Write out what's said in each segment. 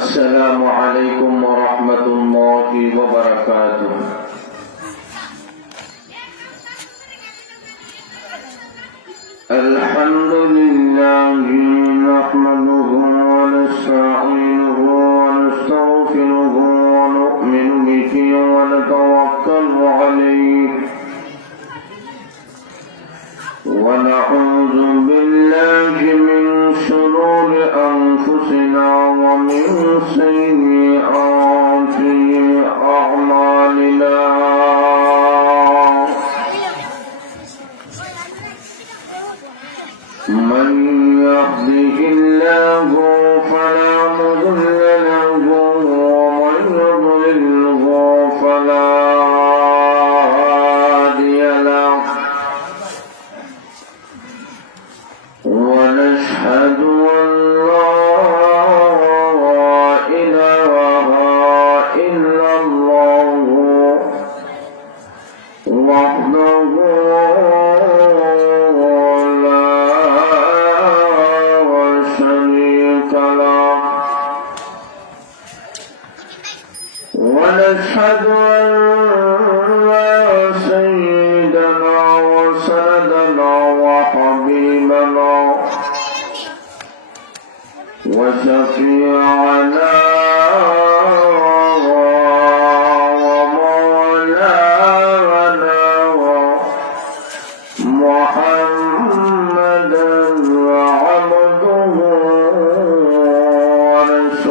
السلام عليكم ورحمة الله وبركاته. الحمد لله نحمده ونستعينه ونستغفره ونؤمن به ونتوكل عليه ونعوذ بالله من شرور أنفسنا ومن سيئات أعمالنا من يهده الله فلا مضل له ومن يضلله فلا هادي له ونشهد أن لا إله إلا الله وحده لا شريك له ونشهد أن سيدنا وسندنا وحبيبنا وشفيعنا ومولانا محمدا عبده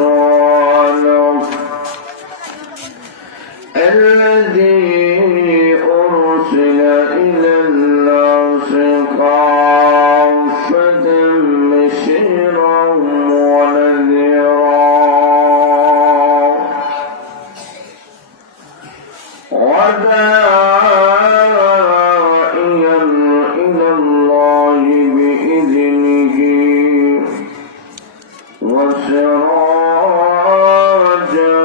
ورسوله الذي أرسل إلى الناس كافة بشيرا ونذيرا وداعيا إلى الله بإذنه وسراجا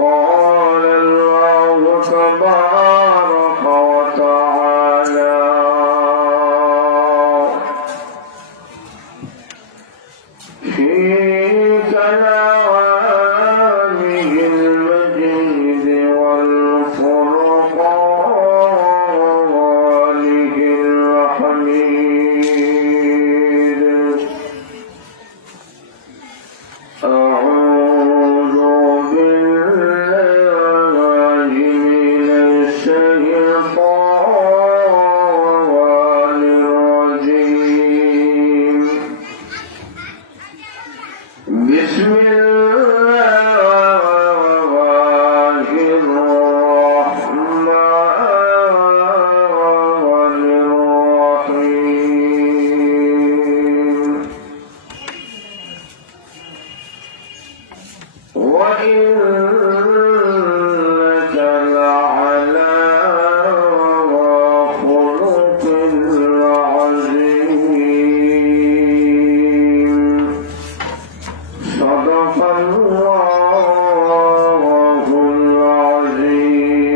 قال الله تبارك وتعالى في كلامه المجيد والفرقانه الحميد بسم الله الرحمن الرحيم وإنك لعلى خلق عظيم صدق الله العظيم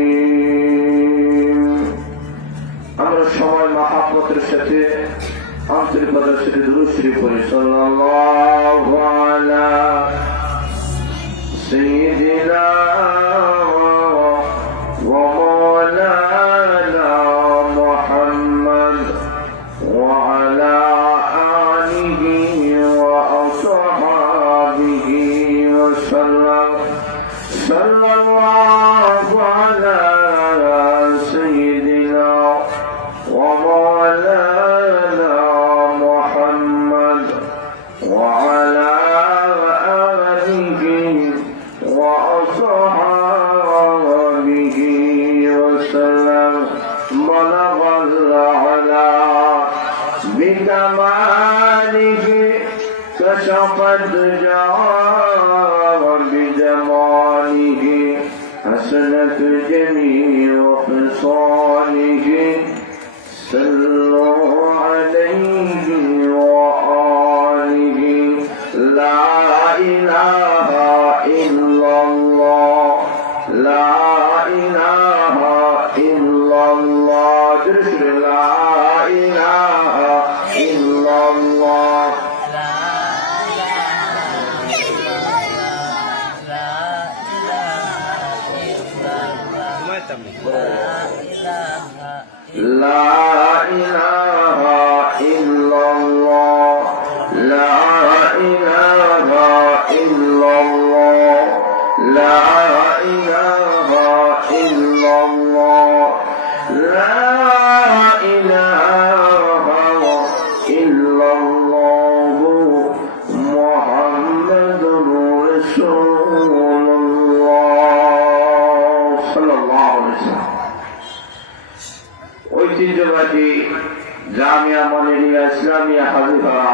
আমরা সবাই মহব্বতের সাথে আন্তরিকতার সাথে দুরূদ শরীফ পড়ি সাল্লাল্লাহু আলা সাইয়্যিদিনা ওয়া মাওলানা মুহাম্মদ ওয়া আলা আলিহি ওয়া আসহাবিহি ওয়া সাল্লাম সাল্লাল্লাহু আলা সাইয়্যিদিনা ওয়া মাওলানা মুহাম্মদ ওয়া আলা আলিহি ওয়া আসহাবিহি ওয়া সাল্লাম বলাগাল আলা বিকামালিহি كشف الدجى بجماله حسنت جميع خصاله صلوا عليه وآله لا إله إلا الله لا লা ইলাহা ইল্লাল্লাহ লা ইলাহা ইল্লাল্লাহ লা ইলাহা ইল্লাল্লাহ লা ইলাহা ইল্লাল্লাহ মুহাম্মাদুর রাসূলুল্লাহ সাল্লাল্লাহু আলাইহি ওয়াসাল্লাম। ঐতিহ্যবাহী জামিয়া মনিরিয়া ইসলামিয়া হাজিপাড়া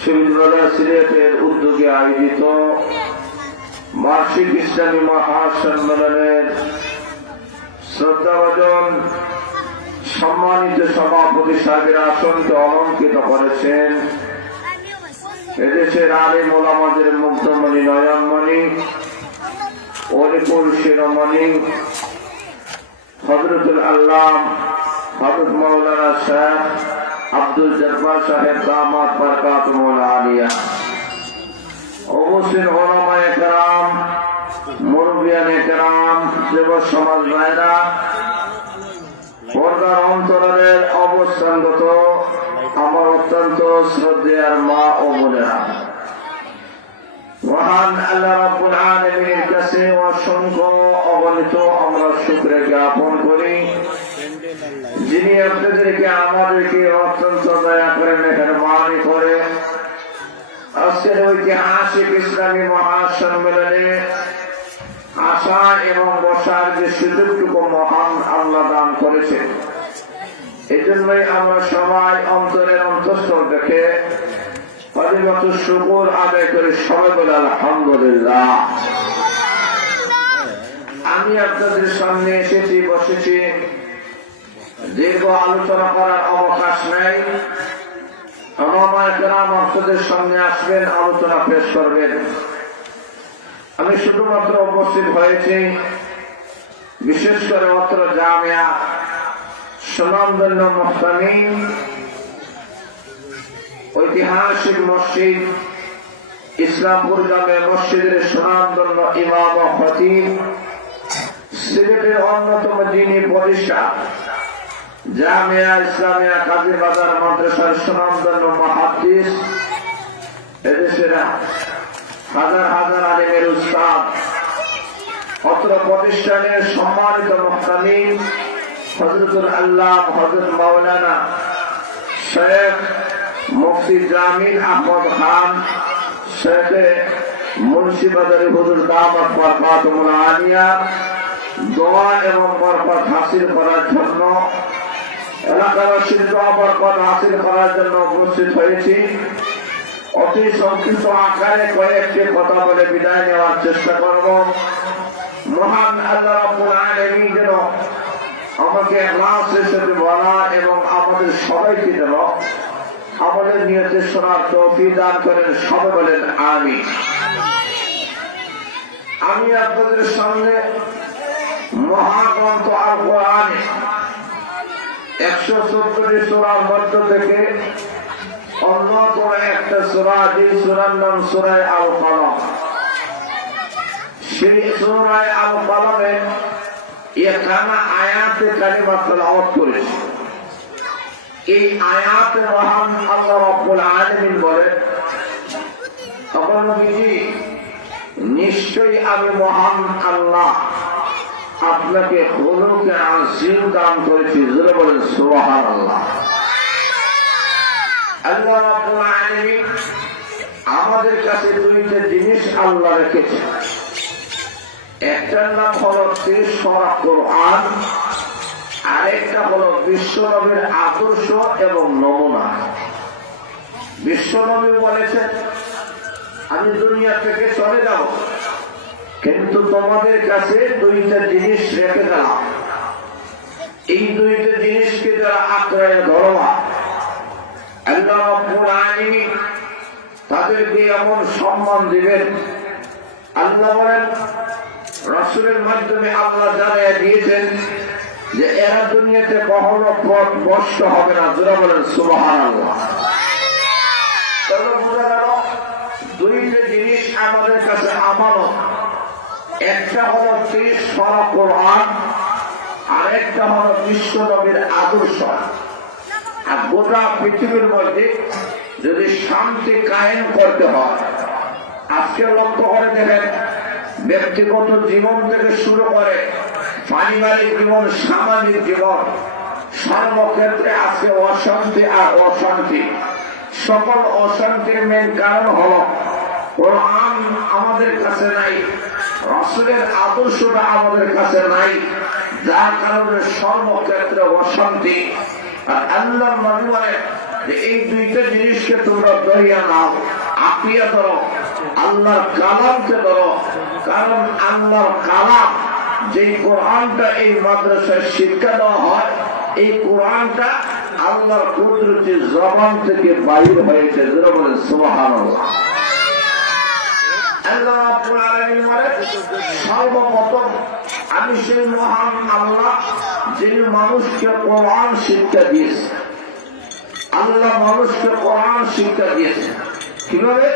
শিবনগর সিলেটের উদ্যোগে আয়োজিত বার্ষিক ইসলামী মহাসম্মেলনের শ্রদ্ধাভাজন সম্মানিত সভাপতি সাহেবের আসনকে অলঙ্কিত করেছেন এদেশের আলিম ওলামাদের মুগ্ধমণি নয়নমণি অলিপুর শিরোমণি হযরতুল আল্লাম হযরত মাওলানা শেখ আব্দুল জব্বার সাহেব দামাত বরকাতুহুল আলিয়া, উপস্থিত ওলামায়ে কেরাম, মুরব্বিয়ানে কেরাম, যুব সমাজ ভাইরা, পর্দার অন্তরালের অবস্থানগত আমার অত্যন্ত শ্রদ্ধেয় মা ও বোনেরা, মহান আল্লাহ রাব্বুল আলামিনের কাছে অসংখ্য অগণিত আমরা শুকরিয়া জ্ঞাপন করি, যিনি আপনাদেরকে আমাদেরকে অত্যন্ত দয়া করে মেহরবানি করে আজকের ঐতিহাসিক ইসলামী মহাসম্মেলনে আসা এবং বসার যে সুযোগটুকু মহান আল্লাহ দান করেছেন, এই জন্যই আমরা সবাই অন্তরের অন্তঃস্থল থেকে অধিকত শুকর আদায় করে সবাই বলে আলহামদুলিল্লাহ। আমি আপনাদের সামনে এসেছি, বসেছি, দীর্ঘ আলোচনা করার অবকাশ নেই। আপনাদের সামনে আসবেন, আলোচনা পেশ করবেন। আমি শুধুমাত্র উপস্থিত হয়েছি বিশেষ করে অত্র জামিয়া সুনামধন্য মুহতামিম ঐতিহাসিক মসজিদ ইসলামপুর জামে মসজিদের সুনামধন্য ইমাম ও খতিব, সিলেটের অন্যতম যিনি প্রতিষ্ঠা জামিয়া ইসলামিয়া কাজী বাজার মাদ্রাসার সুনামধন্য মুহাদ্দিস, এদেশের হাজার হাজার আলিমের উস্তাদ, অত্র প্রতিষ্ঠানের সম্মানিত মুহতামিম হযরতুল আল্লাহ হযরত মাওলানা শেখ মুফতি জামিল আহমদ খান শেখ মুন্সিবাজারি হুজুর দামাত বরকাতুহুল আলিয়া দোয়া এবং বরকত হাসিল করার জন্য, এলাকাবাসীর দোয়া বরকত হাসিল করার জন্য উপস্থিত হয়েছি। অতি সংক্ষিপ্ত আকারে কয়েকটি কথা বলে বিদায় নেওয়ার চেষ্টা করব। মহান আল্লাহ রাব্বুল আলামিন যেন আমাকে ইখলাসের সাথে বলা এবং আমাদের সবাইকে যেন আমাদের নিয়তে শোনার তৌফিক দান করেন, সবাই বলেন আমিন। আমি আপনাদের সামনে মহাগ্রন্থ আল কোরআনে 114টি সূরার মধ্য থেকে অন্যতম একটা সূরা, যে সূরার নাম সূরা আল কলম। সেই সূরা আল কলমে এখানে আয়াতে কারিমা তেলাওয়াত করেছে। এই আয়াতে মহান আল্লাহ রাব্বুল আলামিন বলেন, তখন নবীজি নিশ্চয়ই আমি মহান আল্লাহ আপনাকে খুলুকে আজিম দান করেছি। জোরে বলেন সুবহানাল্লাহ। আল্লাহ রাব্বুল আলামিন আমাদের কাছে দুইটা জিনিস আল্লাহ রেখেছে, একটার নাম হলো সূরা কোরআন, আরেকটা হলো বিশ্বনবীর আদর্শ এবং নমুনা। বিশ্বনবী বলেছেন, আমি দুনিয়া থেকে চলে যাব, কিন্তু তোমাদের কাছে দুইটা জিনিস রেখে দিলাম। এই দুইটা জিনিসকে যারা আঁকড়ে ধরবা, আল্লাহ রাব্বুল আলামিন তাদেরকে এমন সম্মান দিবেন। আল্লাহ বলেন, রাসূলের মাধ্যমে আল্লাহ জানিয়ে দিয়েছেন যে এরা দুনিয়াতে কখনো পথ ভ্রষ্ট হবে না। যারা বলেন সুবহানাল্লাহ। তাহলে বোঝা গেল দুইটা জিনিস আমাদের কাছে আমানত। একটা হলো 30 পারা কোরআন, আর একটা হলো বিশ্ব নবীর আদর্শ। আর গোটা পৃথিবীর মধ্যে যদি শান্তি কায়েম করতে হয়, আজকে লক্ষ্য করে দেখেন, ব্যক্তিগত জীবন থেকে শুরু করে পারিবারিক জীবন, সামাজিক জীবন, সর্বক্ষেত্রে আজকে অশান্তি আর অশান্তি। সকল অশান্তির মেন কারণ হল কোরআন আমাদের কাছে নাই, রাসূলের আদর্শটা আমাদের কাছে নাই, যার কারণে সর্বক্ষেত্রে অশান্তি। আর আল্লাহর নবী বলেন যে এই দুইটা জিনিসকে তোমরা ধরিয়া নাও, আঁকড়িয়া ধরো, আল্লাহর কালামকে ধরো। কারণ আল্লাহর কালাম, যে কোরআনটা এই মাদ্রাসায় শিক্ষা দেওয়া হয়, এই কোরআনটা আল্লাহর কুদরতি জবান থেকে বাইর হয়েছে। যারা বলেন সুবহানাল্লাহ। আল্লাহ রাব্বুল আলামিন বলেন, সর্বপ্রথম আমি সেই মহান আল্লাহ যিনি মানুষকে কোরআন শিক্ষা দিয়েছে। আল্লাহ মানুষকে কোরআন শিক্ষা দিয়েছে কিভাবে?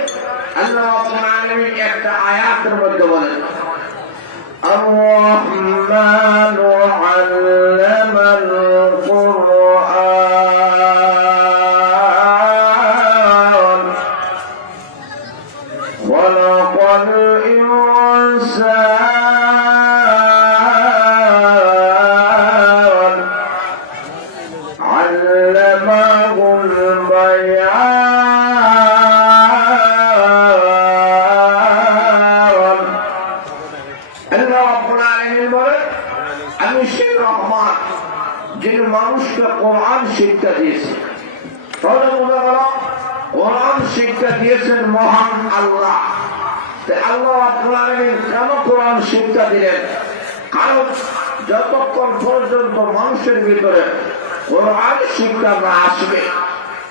আল্লাহ রাব্বুল আলামিন একটা আয়াতের মধ্যে বলেন, আর-রাহমানু আল্লামাল কুরআন খালাকাল ইনসান আল্লামাহুল বায়ান। আল্লাহ রাব্বুল আলামিন বলেন, আমি সেই রহমান যিনি মানুষকে কোরআন শিক্ষা দিয়েছে। তাহলে বোঝা গেল কোরআন শিক্ষা দিয়েছেন মহান আল্লাহ। আল্লাহ রাব্বুল আলামিন কেন কোরআন শিক্ষা দিলেন? কারণ যতক্ষণ পর্যন্ত মানুষের ভিতরে কোরআন শিক্ষা না আসবে,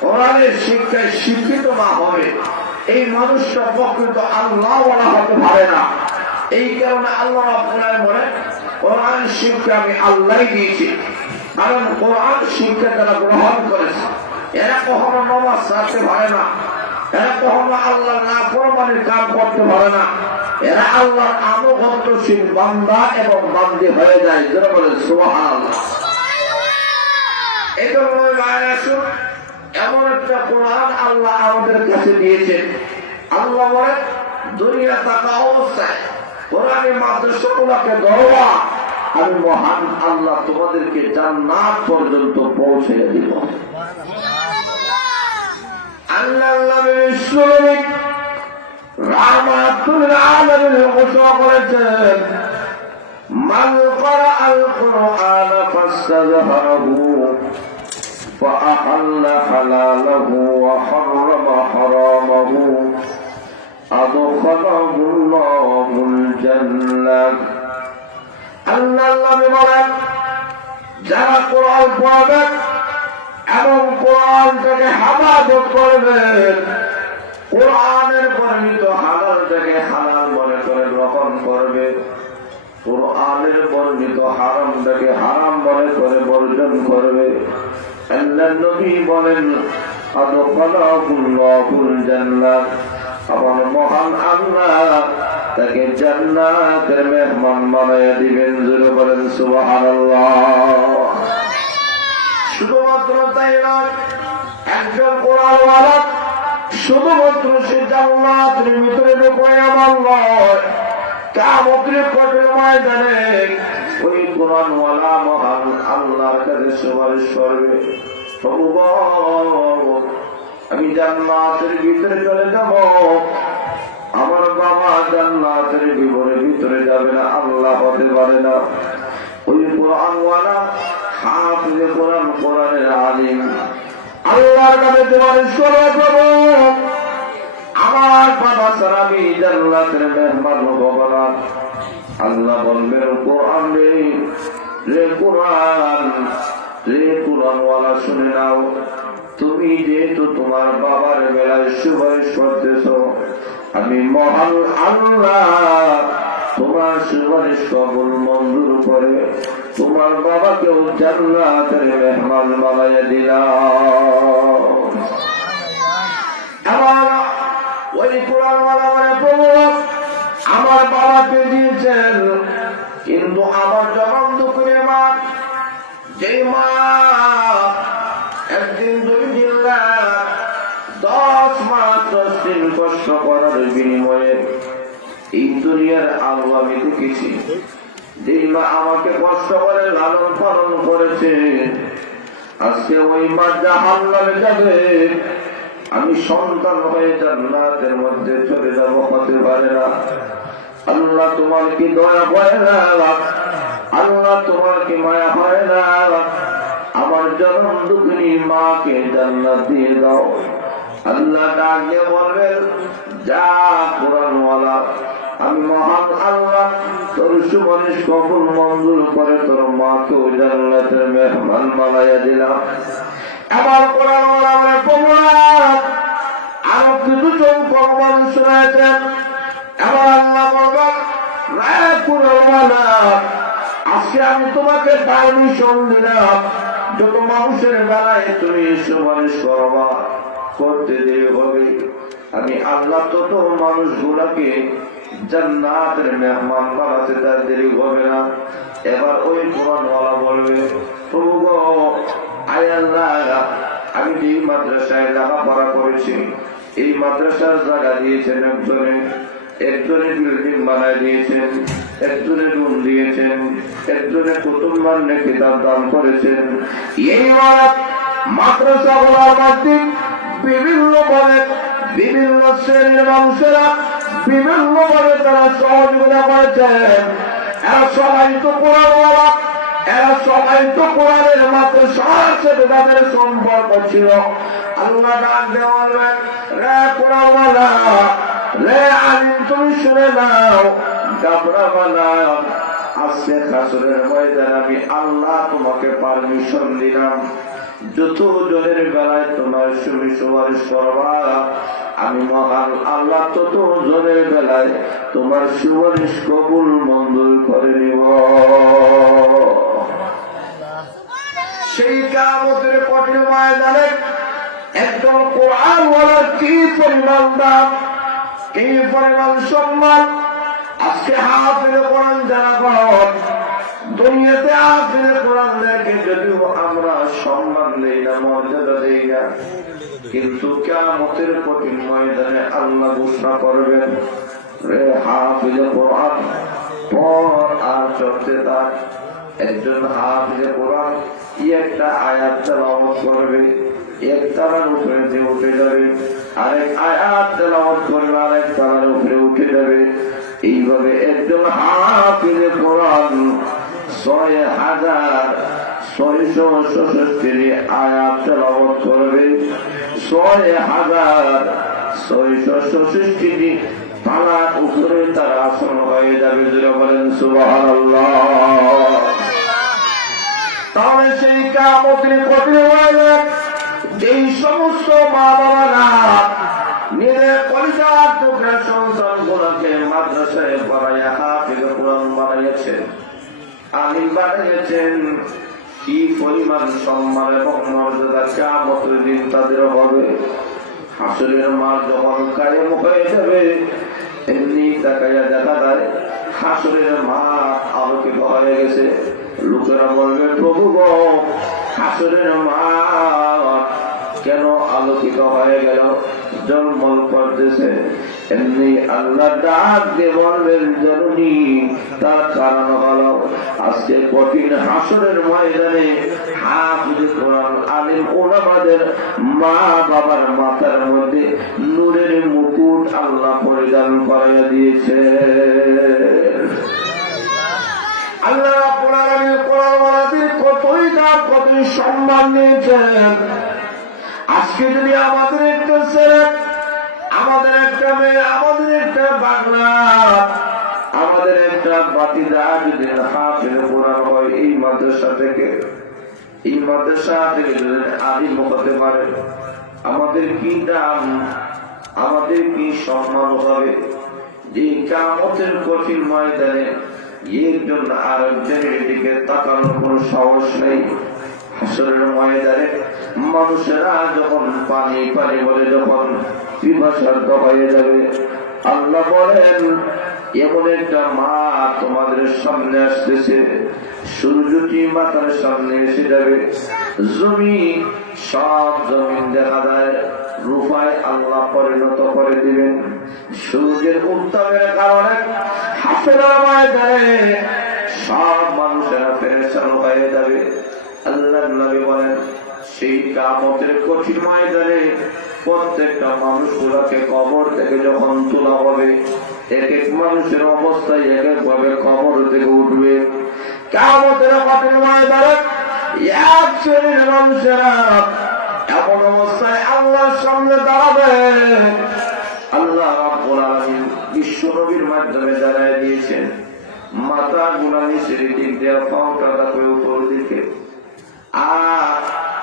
কোরআনের শিক্ষায় শিক্ষিত না হবে, এই মানুষটা প্রকৃত আল্লাহ ওয়ালা হতে পারে না। এই কারণে আল্লাহ রাব্বুল আলামিন বলেন, কোরআন শিক্ষা আমি আল্লাহই দিয়েছি। কারণ কোরআন শিক্ষা যারা গ্রহণ করেছে, এরা কখনো নামাজ ছাড়তে পারে না, এরা কখনো আল্লাহ নাফরমানির কাজ করতে পারে না, এরা আল্লাহর আনুগত্যশীল বান্দা এবং বান্দী হয়ে যায়। যারা বলেন সুবহানাল্লাহ। এটা নয় বাইরে আসুন, এমন একটা কোরআন আল্লাহ আমাদের কাছে দিয়েছেন। আল্লাহ বলেন, দুনিয়া থাকা অবস্থায় কোরআনের মাদ্রাসাগুলোকে ধরবা, আমি মহান আল্লাহ তোমাদেরকে জান্নাত পর্যন্ত পৌঁছে দিব। আল্লাহ রাহমাতুল আলামিন ঘোষণা করেছেন, মান ক্বারাআল কুরআন ফাস্তাযহারহু ফাআহাল্লা হালালাহু ওয়া হাররামা হারামাহু আদখালাহুল্লাহুল জান্নাহ। আল্লাহ বলেন, যারা কোরআন পড়বে এবং কোরআনটাকে হেফাজত করবে, কোরআনের বর্ণিত হালালটাকে হালাল মনে করে গ্রহণ করবে, কোরআনের বর্ণিত হারামটাকে হারাম মনে করে বর্জন করবে, আল্লাহ নবী বলেন, আদখালাহুল্লাহুল জান্নাহ, আমার মহান আল্লাহ তাকে জান্নাতের মেহমান বানাইয়া দিবেন। জোরে বলেন সুবহানাল্লাহ। শুধুমাত্র তাই নয়, একজন কোরআনওয়ালা শুধুমাত্র সে জান্নাতের ভিতরে ঢুকে আমার নয়, কিয়ামতের কঠিন ময়দানে ওই কোরআনওয়ালা মহান আল্লাহর কাছে সুপারিশ করবে, প্রভু আমি জান্নাতের ভিতরে চলে যাব, আমার বাবা জান্নাতের ভিতরে যাবে না, আল্লাহ হতে পারে না। ওই কোরআনওয়ালা হাফিজে কোরআন, কোরআনের আলিম আল্লাহর কাছে সুপারিশ করবে, প্রভু আমার বাবা ছাড়া আমি জান্নাতের মেহমান হব না। আল্লাহ বলবেন, কোরআন রে কোরআন, রে কোরআনওয়ালা শুনে নাও, তুমি যেহেতু তোমার বাবার বেলায় সুপারিশ করতেছ, আমি মহান আল্লাহ তোমার সুপারিশ কবুল মঞ্জুর করে তোমার বাবাকেও জান্নাতের মেহমান বানাইয়া দিলাম। আমার ওই কোরআনওয়ালা মানে প্রভু আমার বাবাকে দিয়েছেন কিন্তু আমার জনম দুঃখের মা, যে মা একদিন 2 দিন 10 মাস 10 দিন কষ্ট করার বিনিময়ে এই দুনিয়ার আলো আমি দেখেছি। যে মা আমাকে কষ্ট করে লালন পালন করেছে, আজকে ওই মা জাহান্নামে যাবে, আমি সন্তান হয়ে জান্নাতের মধ্যে চলে যাব, হতে পারে না। আল্লাহ তোমার কি দয়া হয় না? আল্লাহ তোমার কি মায়া হয় না? আমার জনম দুঃখিনী মাকে জান্নাত দিয়ে দাও। আল্লাহ ডাক দিয়ে বলবেন, যা কোরআনওয়ালা, আমি মহান আল্লাহ তোর সুপারিশ কবুল মঞ্জুর করে তোর মাকেও জান্নাতের মেহমান বানাইয়া দিলাম। এবার কোরআনওয়ালা বলে, প্রভুরা আরো কিছু সংখ্যক মানুষ রয়েছেন। এবার আল্লাহ বলবেন, কোরআনওয়ালা, আজকে আমি তোমাকে পারমিশন দিলাম, যত মানুষের বেলায় তুমি সুপারিশ করবা, করতে দেরি হবে। আমি আল্লাহ তত মানুষগুলাকে জান্নাতের মেহমান বানাতে তার দেরি হবে না। এবার ওই কোরআনওয়ালা বলবে, প্রভু গো, আয় আল্লাহ, আমি যে মাদ্রাসায় লেখাপড়া করেছি, এই মাদ্রাসার জায়গা দিয়েছেন একজনে বিল্ডিং বানায় দিয়েছেন, একজনে রুম দিয়েছেন, একজনে কুতুব মান্নে কিতাব দান করেছেন। এই মাদ্রাসাগুলোর মধ্যে বিভিন্ন শ্রেণীর মানুষেরা বিভিন্ন ভাবে তারা সহযোগিতা করেছেন। এরা সবাই তো কোরআনওয়ালা, এরা সবাই তো কোরআনের মাদ্রাসার সাথে তাদের সম্পর্ক ছিল। আল্লাহ ডাক দিয়ে বলবেন, রে কোরআনওয়ালা, রে আলিম, তুমি শুনে নাও, ঘাবড়াবা না। আজকে হাসরের ময়দানে আমি আল্লাহ তোমাকে পারমিশন দিলাম, যত জনের বেলায় তোমার সুপারিশ করবা, আমি মহান আল্লাহ তত জনের বেলায় তোমার সুপারিশ কবুল মঞ্জুর করে নিব। সেই কিয়ামতের কঠিন ময়দানে একজন কোরআনওয়ালার কি পরিমাণ দাম, কি পরিমাণ সম্মান। আজকে হাফেজ কোরআন যারা করেন, দুনিয়াতে হাফেজ কোরআনদেরকে যদিও আমরা সম্মান দেই না, মর্যাদা দেই না, কিন্তু কিয়ামতের কঠিন ময়দানে আল্লাহ ঘোষণা করবেন, রে হাফেজ কোরআন পর আর চলতে থাক। একজন হাফেজ কোরআন একটা আয়াত তেলাওয়াত করবে, এক তালার উপরে উঠে যাবে, আরেক আয়াত তেলাওয়াত করবে, আরেক তালার উপরে উঠে যাবে। এইভাবে একজন হাফেজ কোরআন ৬,৬৬৬ আয়াত তেলাওয়াত করবে, ৬,৬৬৬টি তালার উপরে তার আসন হয়ে যাবে। যারা বলেন সুবহানাল্লাহ। তাহলে সেই কিয়ামতের কঠিন ময়দানে যেই সমস্ত মা বাবারা নিজের পরিবার টুকরা সন্তানগুলোকে মাদ্রাসায় পড়াইয়া হাফেজ কোরআন বানাইয়াছেন, আলিম বানাইয়াছেন, কি পরিমাণ সম্মান এবং মর্যাদা কিয়ামতের দিন তাদের হবে। হাসরের মাঠ যখন কায়েম হয়ে যাবে, এমনি তাকাইয়া দেখা যায় হাসরের মাঠ আলোকিত হয়ে গেছে। লোকেরা বলবে, প্রভু গো, হাসরের মাঠ কেন আলোকিত হয়ে গেল, জলমল করতেছে? এমনি আল্লাহ ডাক দিয়ে বলবেন, জননী, তার কারণ হলো আজকে কঠিন হাসরের ময়দানে হাফেজ কোরআন আলিম ওলামাদের মা বাবার মাথার মধ্যে নূরের মুকুট আল্লাহ পরিধান করাইয়া দিয়েছে। আল্লাহ রাব্বুল আলামিন কোরআনওয়ালাদের কতই দাম, কতই সম্মান দিয়েছেন। আজকে যদি আমাদের একটা ছেলে, আমাদের একটা মেয়ে, আমাদের একটা বাংলা, আমাদের একটা বাতিদা যদি হাফেজ কোরআন হয়, এই মাদ্রাসা থেকে যদি আলিম হতে পারে, আমাদের কি দাম, আমাদের কি সম্মান হবে। যে কিয়ামতের কঠিন ময়দানে এর জন্য আরেকজনের দিকে তাকানোর কোন সাহস নেই। হাসরের ময়দানে মানুষেরা যখন পানি পানি বলে যখন পিপাসার্ত হয়ে যাবে, আল্লাহ বলেন এমন একটা মা তোমাদের সামনে আসতেছে, সূর্যটি মাথার সামনে এসে যাবে, জমি সব জমিন দেখা যায় রূপায় আল্লাহ পরিণত করে দিবেন। সূর্যের উত্তাপের কারণে হাসরের ময়দানে সব মানুষেরা পেরেশান হয়ে যাবে। আল্লাহর নবী বলেন সেই কিয়ামতের কঠিন ময়দানে প্রত্যেকটা মানুষগুলোকে কবর থেকে যখন তোলা হবে, এক এক মানুষের অবস্থায় এক এক ভাবে কবর থেকে উঠবে। কিয়ামতের কঠিন ময়দানে এক শ্রেণীর মানুষেরা এমন অবস্থায় আল্লাহর সামনে দাঁড়াবে, আল্লাহ রাব্বুল আলামিন বিশ্ব নবীর মাধ্যমে জানায় দিয়েছেন মাথা গুলা নিচের দিক দিয়ে পাওটা থাকবে উপর দিকে, আর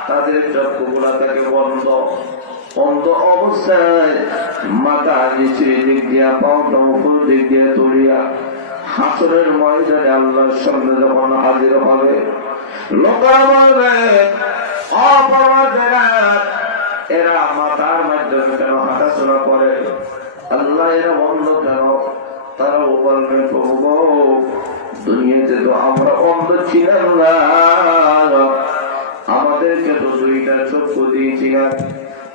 তাদের চক্ষুগুলা থাকে বন্ধ। বন্ধ অবস্থায় মাথা নিচের দিক দিয়া পাওটা উপর দিক দিয়ে তুলিয়া হাসরের ময়দানে আল্লাহর সামনে যখন হাজির হবে, লোকেরা বলবে এরা মাথার মাধ্যমে কেন হাঁটাচলা করে, আল্লাহ এরা বন্ধ কেন? তারাও বলবে প্রভু দুনিয়াতে তো আমরা অন্ধ ছিলাম না, আমাদেরকে তো দুইটা চক্ষু দিয়েছিলাম,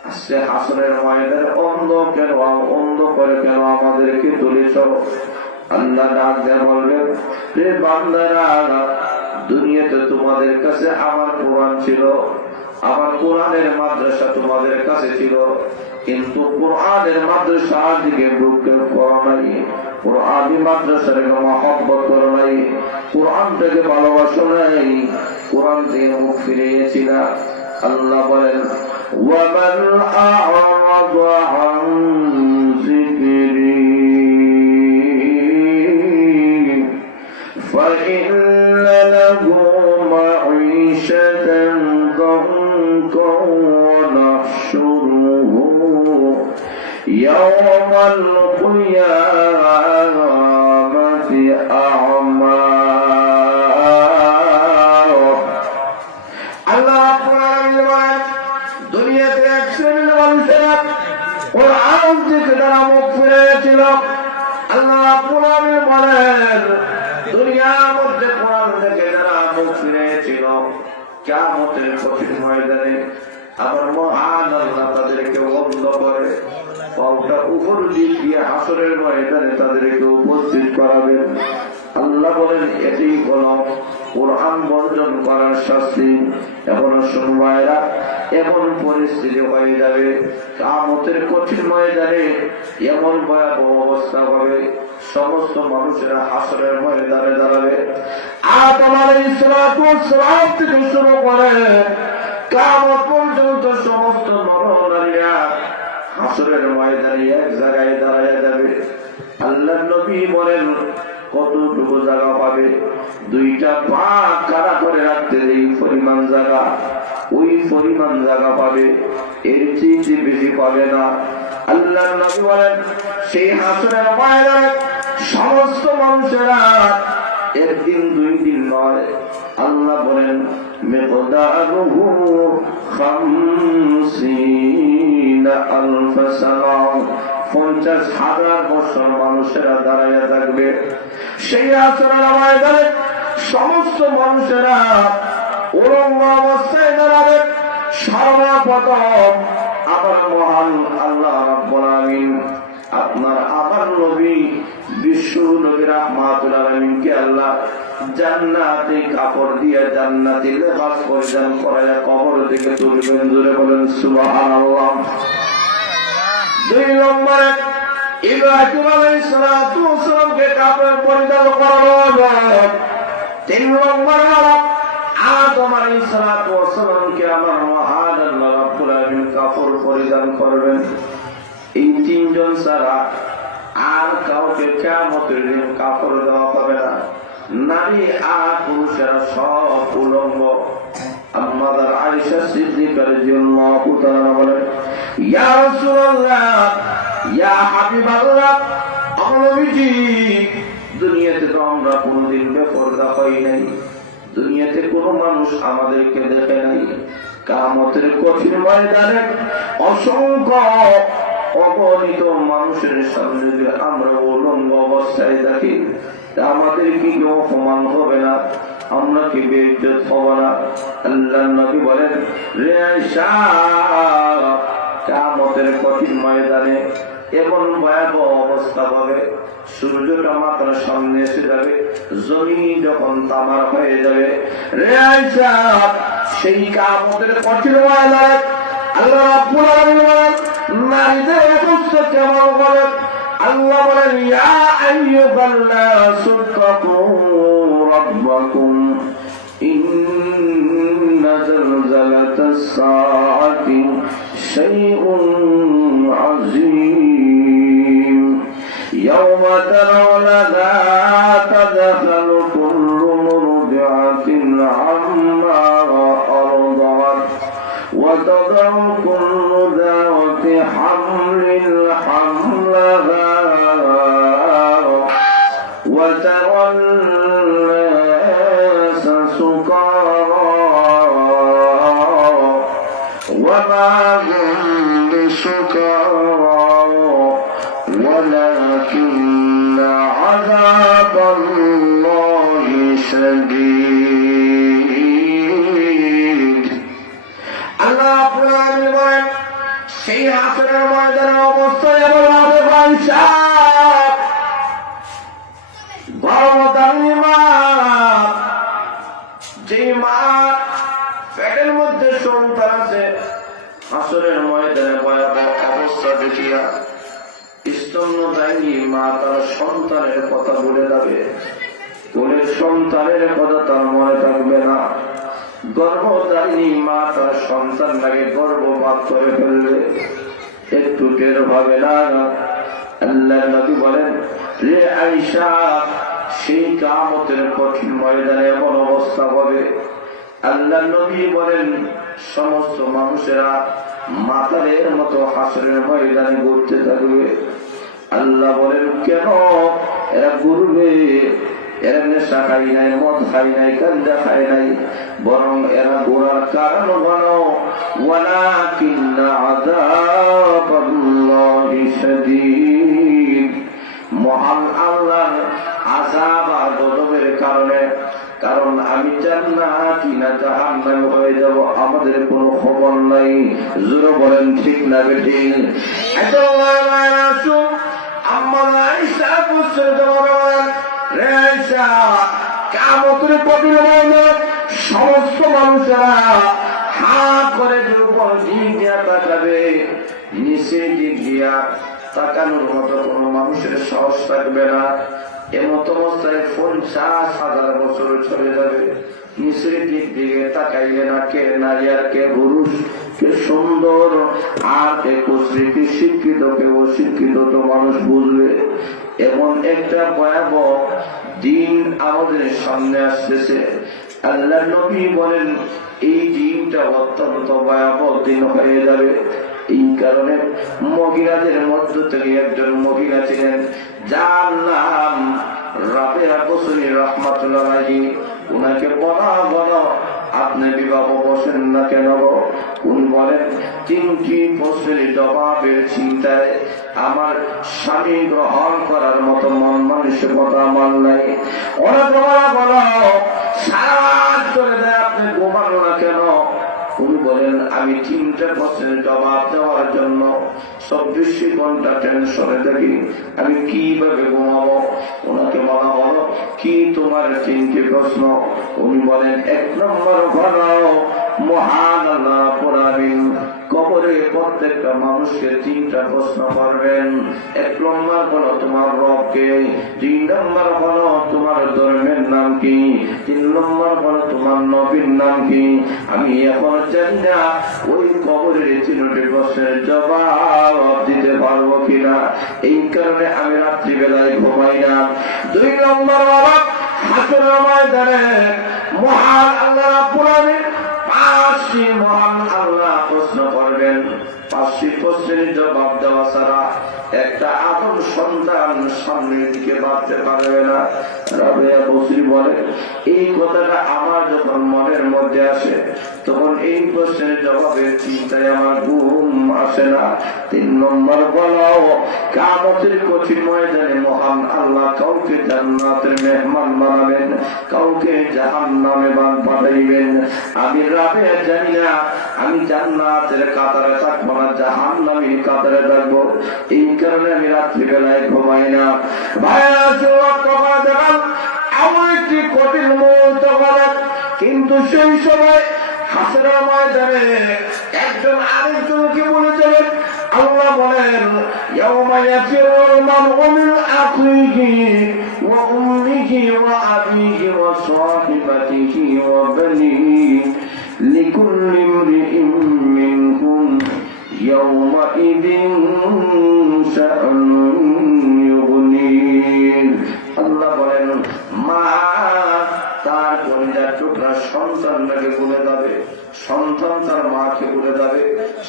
আজকে হাসরের ময়দানে অন্ধ কেন, অন্ধ করে কেন আমাদেরকে তুলেছ? আল্লাহ ডাক দেয়া বলবেন রে বান্দারা, দুনিয়াতে তোমাদের কাছে আমার কোরআন ছিল, আমার কোরআনের মাদ্রাসা তোমাদের কাছে ছিল, কিন্তু কোরআনের মাদ্রাসার দিকে বুকের করো নাই, কোরআনী মাদ্রাসার মহব্বত করো নাই, কোরআন থেকে ভালোবাসো নাই, কোরআন থেকে মুখ ফিরিয়েছিল। আল্লাহ বলেন ওয়ামান আ'রাদা আন যিকরি ফাইন্না লাহু মাঈশাতান ضنكا ونحشره يوم القيامة أعمى। আল্লাহ রাব্বুল আলামিন বলেন দুনিয়াতে এক শ্রেণীর মানুষেরা কোরআন থেকে তারা মুখ ফিরিয়েছিল। আল্লাহ রাব্বুল আলামিন বলেন দুনিয়ার মধ্যে কোরআন থেকে যারা মুখ ফিরিয়েছিল, কিয়ামতের কঠিন ময়দানে আমার মহান আল্লাহ তাদেরকে বন্ধ করে পাওটা উপর দিক দিয়ে হাসরের ময়দানে তাদেরকে উপস্থিত করাবেন। আল্লাহ বলেন এটি হলো কোরআন বর্জন করার শাস্তি। এখন শুনবায়রা এমন পরিস্থিতি হয়ে যাবে কিয়ামতের কঠিন ময়দানে, এমন ভয়াবহ অবস্থা হবে, সমস্ত মানুষেরা হাসরের ময়দানে দাঁড়াবে। আদম আলাইহিস সালাম থেকে শুরু করে কিয়ামত পর্যন্ত সমস্ত নর-নারীরা হাসরের ময়দানে এক জায়গায় দাঁড়ায় যাবে। আল্লাহর নবী বলেন কতটুকু জায়গা পাবে? দুইটা পা খাড়া করে রাখতে এই পরিমাণ জায়গা, ওই পরিমাণ জায়গা পাবে, এর চেয়ে বেশি পাবে না। আল্লাহর নবী বলেন সেই হাসরের ময়দানে সমস্ত মানুষেরা একদিন দুই দিন নয়, আল্লাহ বলেন মিকদারুহু 50,000 সানা, 50,000 বছর মানুষেরা দাঁড়াইয়া থাকবে। সেই হাসরের ময়দানে সমস্ত মানুষেরা উলঙ্গ অবস্থায় দাঁড়াবে। সর্বপ্রথম আমার মহান আল্লাহ রাব্বুল আলামিন আপনার আমার নবী বিশ্ব নবী রাহমাতুল আলামিনকে আল্লাহ জান্নাতি কাপড় দিয়ে জান্নাতি লেবাস পরিধান করায়া কবর থেকে তুলবেন। জোরে বলেন সুবহানাল্লাহ। দুই নম্বরে ইব্রাহিম আলাইহিস সালামকে কাপড় পরিধান করানো হবে। তিন নম্বরে আদম আলাইহিস সালামকে আমার মহান আল্লাহ রাব্বুল আলামিন কাপড় পরিধান করবেন। এই তিনজন ছাড়া আর কাউকে কিয়ামতের দিন কাপড় দেওয়া হবে না। নারী আর পুরুষেরা সব উলঙ্গ। আম্মাদার আয়েশা সিদ্দিকা রাদিয়াল্লাহু তাআলা বলেন ইয়া রাসূলুল্লাহ ইয়া হাবিবাল্লাহ, নবীজি দুনিয়াতে তো আমরা কোনোদিন বেপরদা হই নাই, দুনিয়াতে কোনো মানুষ আমাদেরকে দেখে নাই। কিয়ামতের কঠিন ময়দানে অসংখ্য অগণিত মানুষের সামনে যদি আমরা উলঙ্গ অবস্থায় থাকি, আমাদের কি কেউ অপমান হবে না? আমরা কি বেইজ্জত হব না? আল্লাহর নবী বলেন, রে আয়েশা, কিয়ামতের কঠিন ময়দানে এমন ভয়াবহ অবস্থা হবে, সূর্যটা মাথার সামনে এসে যাবে, জমিন যখন তামার হয়ে যাবে। রে আয়েশা, সেই কিয়ামতের কঠিন ময়দানে আল্লাহ রাব্বুল আলামিন নারীদের অবস্থা কেমন বলেন? আল্লাহ বলেন, ইয়া আইয়ুহান নাসু তাকু রাব্বাকুম ইন্না জালজালাতাস সাআতি শাইউন আযীম ইয়াওমা তারাউনাহা তাযহালু কুল্লু মুরদিআতিন আম্মা আরদাত ওয়া তাদাউ কুল্লু যাতি হামলিন হামলাহা وترى الناس سكارى وما هم بسكارى ولكن عذاب الله شديد আল্লাহ রাব্বুল আলামিন বলেন, সেই হাসরের ময়দানের অবস্থায় এমন হবে যে মা পেটের মধ্যে সন্তান আছে, হাসরের ময়দানে ভয়াবহ অবস্থা দেখিয়া স্তন্যদায়ী মা তার সন্তানের কথা বলে যাবে, কোলের সন্তানের কথা তার মনে থাকবে না। গর্ভধারিণী মা তার সন্তানটাকে গর্ভপাত করে ফেলবে, একটু টের হবে না। আল্লাহ নবী বলেন, রে আয়েশা, সেই কিয়ামতের কঠিন ময়দানে এমন অবস্থা হবে, আল্লাহ নবী বলেন, সমস্ত মানুষেরা মাতালের মতো হাসরের ময়দানে ঘুরতে থাকবে। আল্লাহ বলেন, কেন? এরা ঘুরবে, এরা নেশা খাই নাই, মদ খাই নাই, গাঁজা খাই নাই, বরং এরা ঘোরার কারণ হলো ওয়ালাকিন্না আযাবাল্লাহি শাদীদ, মহান আল্লাহর আযাব আর গজবের কারণে। কারণ আমি জান্নাতি না জাহান্নামী হয়ে যাব, আমাদের কোনো খবর নাই। জোরে বলেন ঠিক না বেঠিক? এত আম্মা আয়েশা বুঝতে বলেন, রে আয়েশা, কিয়ামতের কঠিন ময়দানে সমস্ত মানুষেরা হাত করে উপর দিক দিয়া তাকাবে, নিচে দিক দিয়া তাকানোর মতো কোন মানুষের সাহস থাকবে না। এমত অবস্থায় 50,000 বছর চলে যাবে, নিচের দিক দিকে তাকাইবে না কে নারী আর কে পুরুষ, কে সুন্দর আর কে কুশ্রী, কে শিক্ষিত কে অশিক্ষিত, তো মানুষ বুঝবে। এমন একটা ভয়াবহ দিন আমাদের সামনে আসতেছে। আল্লাহ নবী বলেন, এই দিনটা অত্যন্ত ভয়াবহ দিন হয়ে যাবে। এই কারণে মহিলাদের মধ্য থেকে একজন মহিলা ছিলেন, যার নাম রাবেয়া বসরি রাহমাতুল্লাহ আলাইহি। উনাকে বলা আপনি বিবাহ বসেন না কেন? উনি বলেন, 3টি প্রশ্নের জবাবের চিন্তায় আমার স্বামী গ্রহণ করার মতো মন মানসিকতা আমার নাই। ওনাকে বলো সারা রাত চলে যায়, আপনি ঘুমানো না কেন? উনি বলেন, আমি 3টা প্রশ্নের জবাব দেওয়ার জন্য 24 ঘন্টা টেনশনে থাকি, আমি কিভাবে ঘুমাবো? ওনাকে বলা হলো, কি তোমার 3টি প্রশ্ন? উনি বলেন, 1 নম্বর হলো মহান আল্লাহ রাব্বুল আলামিন কবরে প্রত্যেকটা মানুষকে 3টা প্রশ্ন করবেন। 1 নম্বর হলো তোমার রবকে, 2 নম্বর হলো তোমার ধর্মের নাম কি, 3 নম্বর হলো তোমার নবীর নাম কি। আমি এখন জানি না ওই কবরের 3টি প্রশ্নের জবাব দিতে পারবো কিনা, এই কারণে আমি রাত্রিবেলায় ঘুমাই না। 2 নম্বর হলো হাসরের ময়দানে মহান আল্লাহ রাব্বুল আলামিন 5টি মহান আল্লাহ প্রশ্ন করবেন। 5টি প্রশ্নের জবাব দেওয়া ছাড়া একটা আদম সন্তান সামনের দিকে বাড়তে পারবে না। রাবেয়া বসরি বলে, এই কথাটা আমার যখন মনের মধ্যে আসে তখন এই প্রশ্নের জবাবের চিন্তায় আমার ঘুম আসে না। 3 নম্বর বলো, কিয়ামতের কঠিন ময়দানে মহান আল্লাহ কাউকে জান্নাতের মেহমান বানাবেন, কাউকে জাহান্নামে পাঠাইবেন। আমি রাবেয়া জানি না আমি জান্নাতের কাতারে থাকবো না জাহান্নামের কাতারে থাকবো, এই কারণে আমি রাত্রিবেলায় ঘুমাই না। ভাইয়া দেখান আমার একটি কঠিন মুহূর্ত বলে, কিন্তু সেই সময় হাসরের ময়দানে একজন আরেকজনকে বলে যাবেন। আল্লাহ বলেন, ইয়াউমা ইয়াফিরুল মারউ মিন আখিহি ওয়া উম্মিহি ওয়া আবিহি ওয়া সাহিবাতিহি ওয়া বানিহি লিকুল্লি ইমরিইন মিনহুম ইয়াউমাইযিন শাআনুন ইউগনিহ। আল্লাহ বলেন, মা তার কলিজার টুকরা সন্তানকে বলে যাবে, সন্তান তার মাকে বলে যাবে,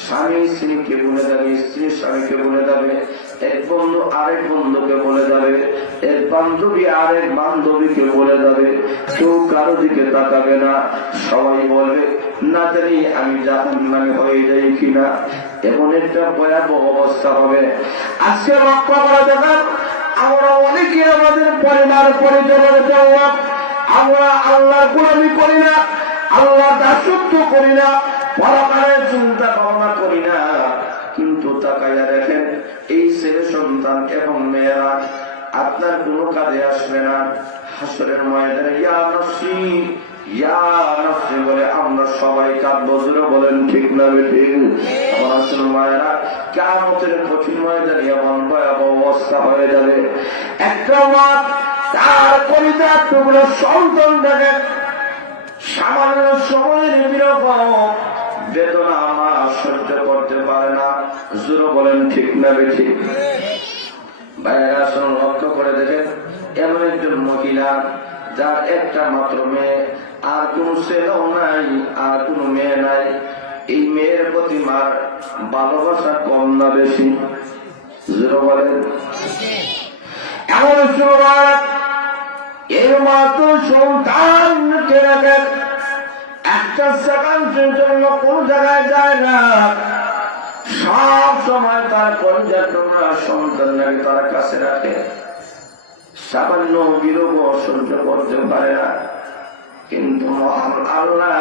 স্বামী স্ত্রীকে বলে যাবে, স্ত্রী স্বামীকে বলে যাবে, এক বন্ধু আরেক বন্ধুকে বলে যাবে, এক বান্ধবী আরেক বান্ধবীকে বলে যাবে। কেউ কারো দিকে তাকাবে না, সবাই বলবে না জানি আমি জাহান্নামী হয়ে যাই কিনা। এমন একটা ভয়াবহ অবস্থা হবে। আজকে লক্ষ্য করে দেখেন, আমরা অনেকে আমাদের পরিবার পরিজনের জন্য আমরা আল্লাহর গোলামি করি না, আল্লাহ দাসত্ব করি না, পরকালের চিন্তা ভাবনা করি না। কিন্তু তাকাইয়া দেখেন, এই ছেলে সন্তান এবং মেয়েরা আপনার কোনো কাজে আসবে না। হাসরের ময়দানে ইয়া নফসি ইয়া নফসি বলে আমরা সবাই কাঁদবো। জোরে বলেন ঠিক না বেঠিক? আমার মায়েরা কিয়ামতের কঠিন ময়দানে এমন ভয়াবহ অবস্থা হয়ে যাবে, একটা মা তার কলিজার টুকরো সন্তানটাকে সামান্য সময়ের বিরহ বেদনা মা সহ্য করতে পারে না। জোরে বলেন ঠিক না বেঠিক? ভাইয়েরা শুনুন, লক্ষ্য করে দেখেন, এমন একজন মহিলা যার একটা মাত্র মেয়ে, আর কোন ছেলেও নাই, আর কোন মেয়ে নাই। এই মেয়ের প্রতি মার ভালোবাসা কম না বেশি? জোরে বলেন। এমন সময় এর মাত্র সন্তানকে রাখেন, একটা সেকেন্ডের জন্য কোন জায়গায় যায় না, সব সময় তার কলিজার টুকরা সন্তানকে তার কাছে রাখে। সামান্য বিরোধ সহ্য করতে পারে না, কিন্তু মহান আল্লাহ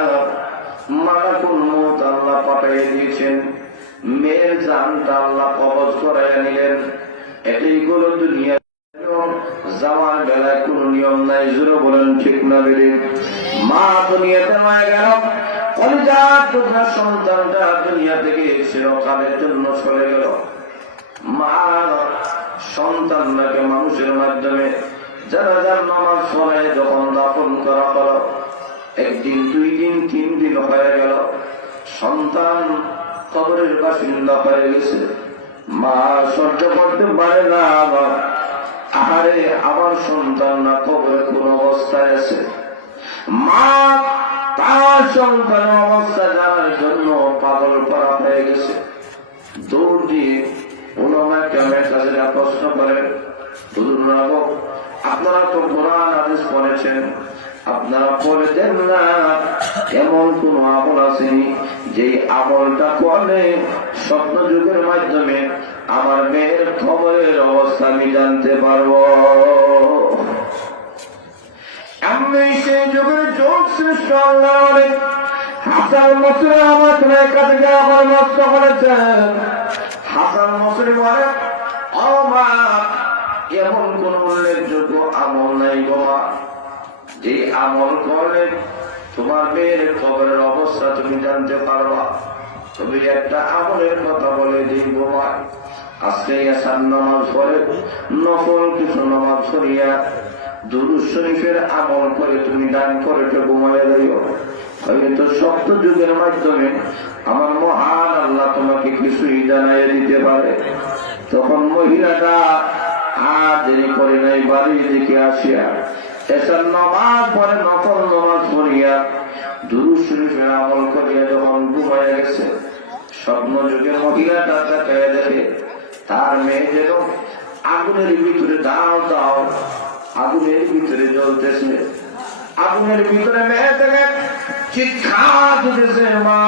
মালাকুল মউত আল্লাহ পাঠিয়ে দিয়েছেন, মেয়ের জানটা আল্লাহ কবজ করাইয়া নিলেন। এটাই হলো দুনিয়া। যাওয়ার বেলায় কোন নিয়ম নাই। জোরে বলেন ঠিক না বেঠিক? মা দুনিয়াতে মারা গেল, কলিজার টুকরা সন্তানটা দুনিয়া থেকে চিরকালের জন্য চলে গেল। মা সন্তানটাকে মানুষের মাধ্যমে জানাজার নামাজ পড়ে যখন দাফন করা হলো, 1 দিন 2 দিন 3 দিন হয়ে গেল, সন্তান কবরের বাসিন্দা হয়ে গেছে। মা সহ্য করতে পারে না, আরে আমার সন্তান না কবরে কোন অবস্থায় আছে। মা তার সন্তানের অবস্থা জানার জন্য পাগল করা হয়ে গেছে। দৌড় দিয়ে ওলামায়ে কেরামের কাছে প্রশ্ন করেন, আপনারা তো কোরআন হাদিস পড়েছেন, আপনারা পড়ে দেন না এমন কোন আমল আসেনি যে আমলটা করলে স্বপ্ন যুগের মাধ্যমে আমার মেয়ের খবরের অবস্থা আমি জানতে পারবো? আমি সেই যুগের যোগ শ্রেষ্ঠ আল্লাহ হাসান বছরে আমার তোমার কাছে গিয়ে আমার নষ্ট করেছেন। হাসান বছরে বলে, ও মা, এমন কোন উল্লেখযোগ্য আমল নাই গো মা, যে আমল করলে তোমার মেয়ের খবরের অবস্থা তুমি জানতে পারবা। তুমি একটা আমলের কথা বলে দিই গো মা, আজকে আসার নামাজ পড়ে নফল কিছু নামাজ পড়িয়া দুরূদ শরীফের আমল করে তুমি দান করে ঘুমাইয়া যাইও, হয়তো সপ্ত যুগের মাধ্যমে আমার মহান আল্লাহ তোমাকে কিছুই জানাইয়া দিতে পারে। তখন মহিলাটা আর দেরি করে নাই, বাড়ির দিকে আসিয়া এসার নামাজ পরে নফল নামাজ পড়িয়া দুরূদ শরীফের আমল করিয়া যখন ঘুমাইয়া গেছে, স্বপ্ন যুগে মহিলাটা তাকায় দেখে তার মেয়ে যেন আগুনের ভিতরে দাও দাও আগুনের ভিতরে জ্বলতেছে। আগুনের ভিতরে মেয়ে থেকে চিৎকার দিতেছে, মা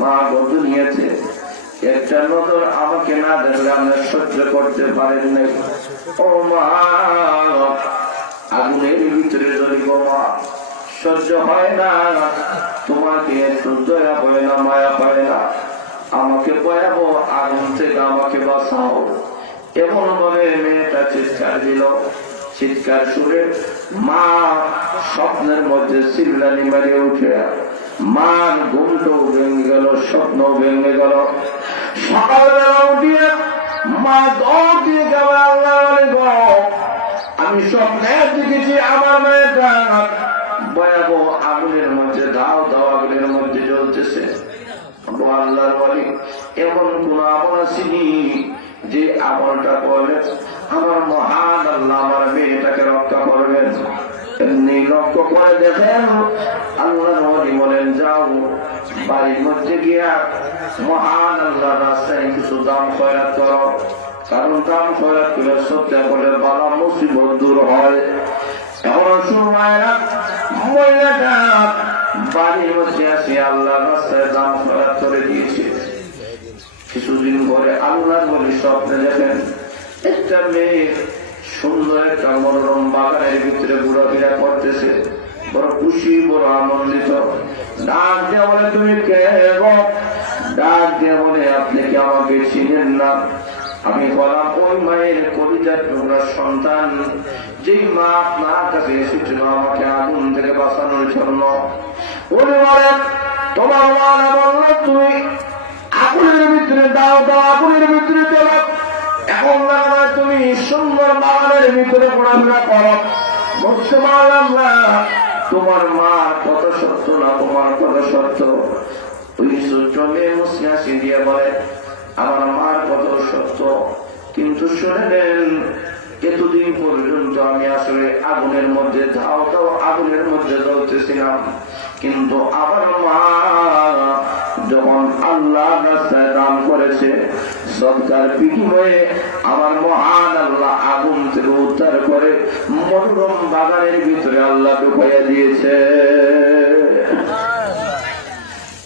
মা গো দুনিয়াতে একটা নজর আমাকে না দেখলে আমরা সহ্য করতে পারেন নাই। ও মা আগুনের ভিতরে জ্বলিব মা, সহ্য হয় না, তোমাকে একটু দয়া হয় না, মায়া পায় না, আমাকে বয়াবো আগুন থেকে আমাকে বাঁচাও। এমন ভাবে মেয়েটা চিৎকার দিল। চিৎকার শুনে মা স্বপ্নের মধ্যে চিল্লানি মারে উঠে মার ঘুমটাও ভেঙে গেল, স্বপ্ন ভেঙে গেল। সকালবেলা উঠিয়ে মা দৌড় দিয়ে গেল, আল্লাহ আমি স্বপ্নে দেখেছি আমার মেয়েটা ভয়াবহ আগুনের মধ্যে দাও দাও আগুনের মধ্যে জ্বলতেছে। আল্লাহর বলি এমন কোন আমল আসেনি যে আমলটা করলে আমার মহান আল্লাহ আমার মেয়েটাকে রক্ষা করবেন। এমনি লক্ষ্য করে দেখেন আল্লাহর বলি বলেন যাও বাড়ির মধ্যে গিয়া মহান আল্লাহ রাস্তায় কিছু দাম খয়রাত করো, কারণ দাম খয়রাত করে সত্যি করে বাবা মুসিবত দূর হয়। এমন সময় মহিলাটা বাড়ির মধ্যে আসে আল্লাহর রাস্তায় দাম খয়রাত করে দিয়েছে। কিছুদিন পরে আল্লাহর বলি স্বপ্নে দেখেন একটা মেয়ে সুন্দর একটা মনোরম বাগানের ভিতরে ঘোরাফেরা করতেছে, বড় খুশি বড় আনন্দিত। ডাক দিয়ে বলে তুমি কে গো? ডাক দিয়ে বলে আপনি কি আমাকে চিনেন না? আমি বললাম ওই মায়ের কলিজার টুকরা সন্তান, যেই মা আপনার কাছে এসেছিল আমাকে আগুন থেকে বাঁচানোর জন্য। উনি বলেন তোমার মা বলল তুমি আগুনের ভিতরে দাও দাও আগুনের ভিতরে চলো, এখন না তুমি সুন্দর বাগানের ভিতরে ঘোরাফেরা করো। বুঝতে পারলাম না তোমার মা কত সত্য না তোমার কত সত্য। ওই ছোট্ট মেয়ে মুসি হাসি দিয়ে বলে আমার মার কত সত্য, কিন্তু শুনে নেন এতদিন পর্যন্ত আমি আসলে আগুনের মধ্যে ধাও দাও আগুনের মধ্যে জ্বলতেছিলাম, কিন্তু আমার মা যখন আল্লাহ রাস্তায় দান করেছে সরকার বিনিময়ে আমার মহান আল্লাহ আগুন থেকে উদ্ধার করে মনোরম বাগানের ভিতরে আল্লাহ ঢুকাইয়া দিয়েছে।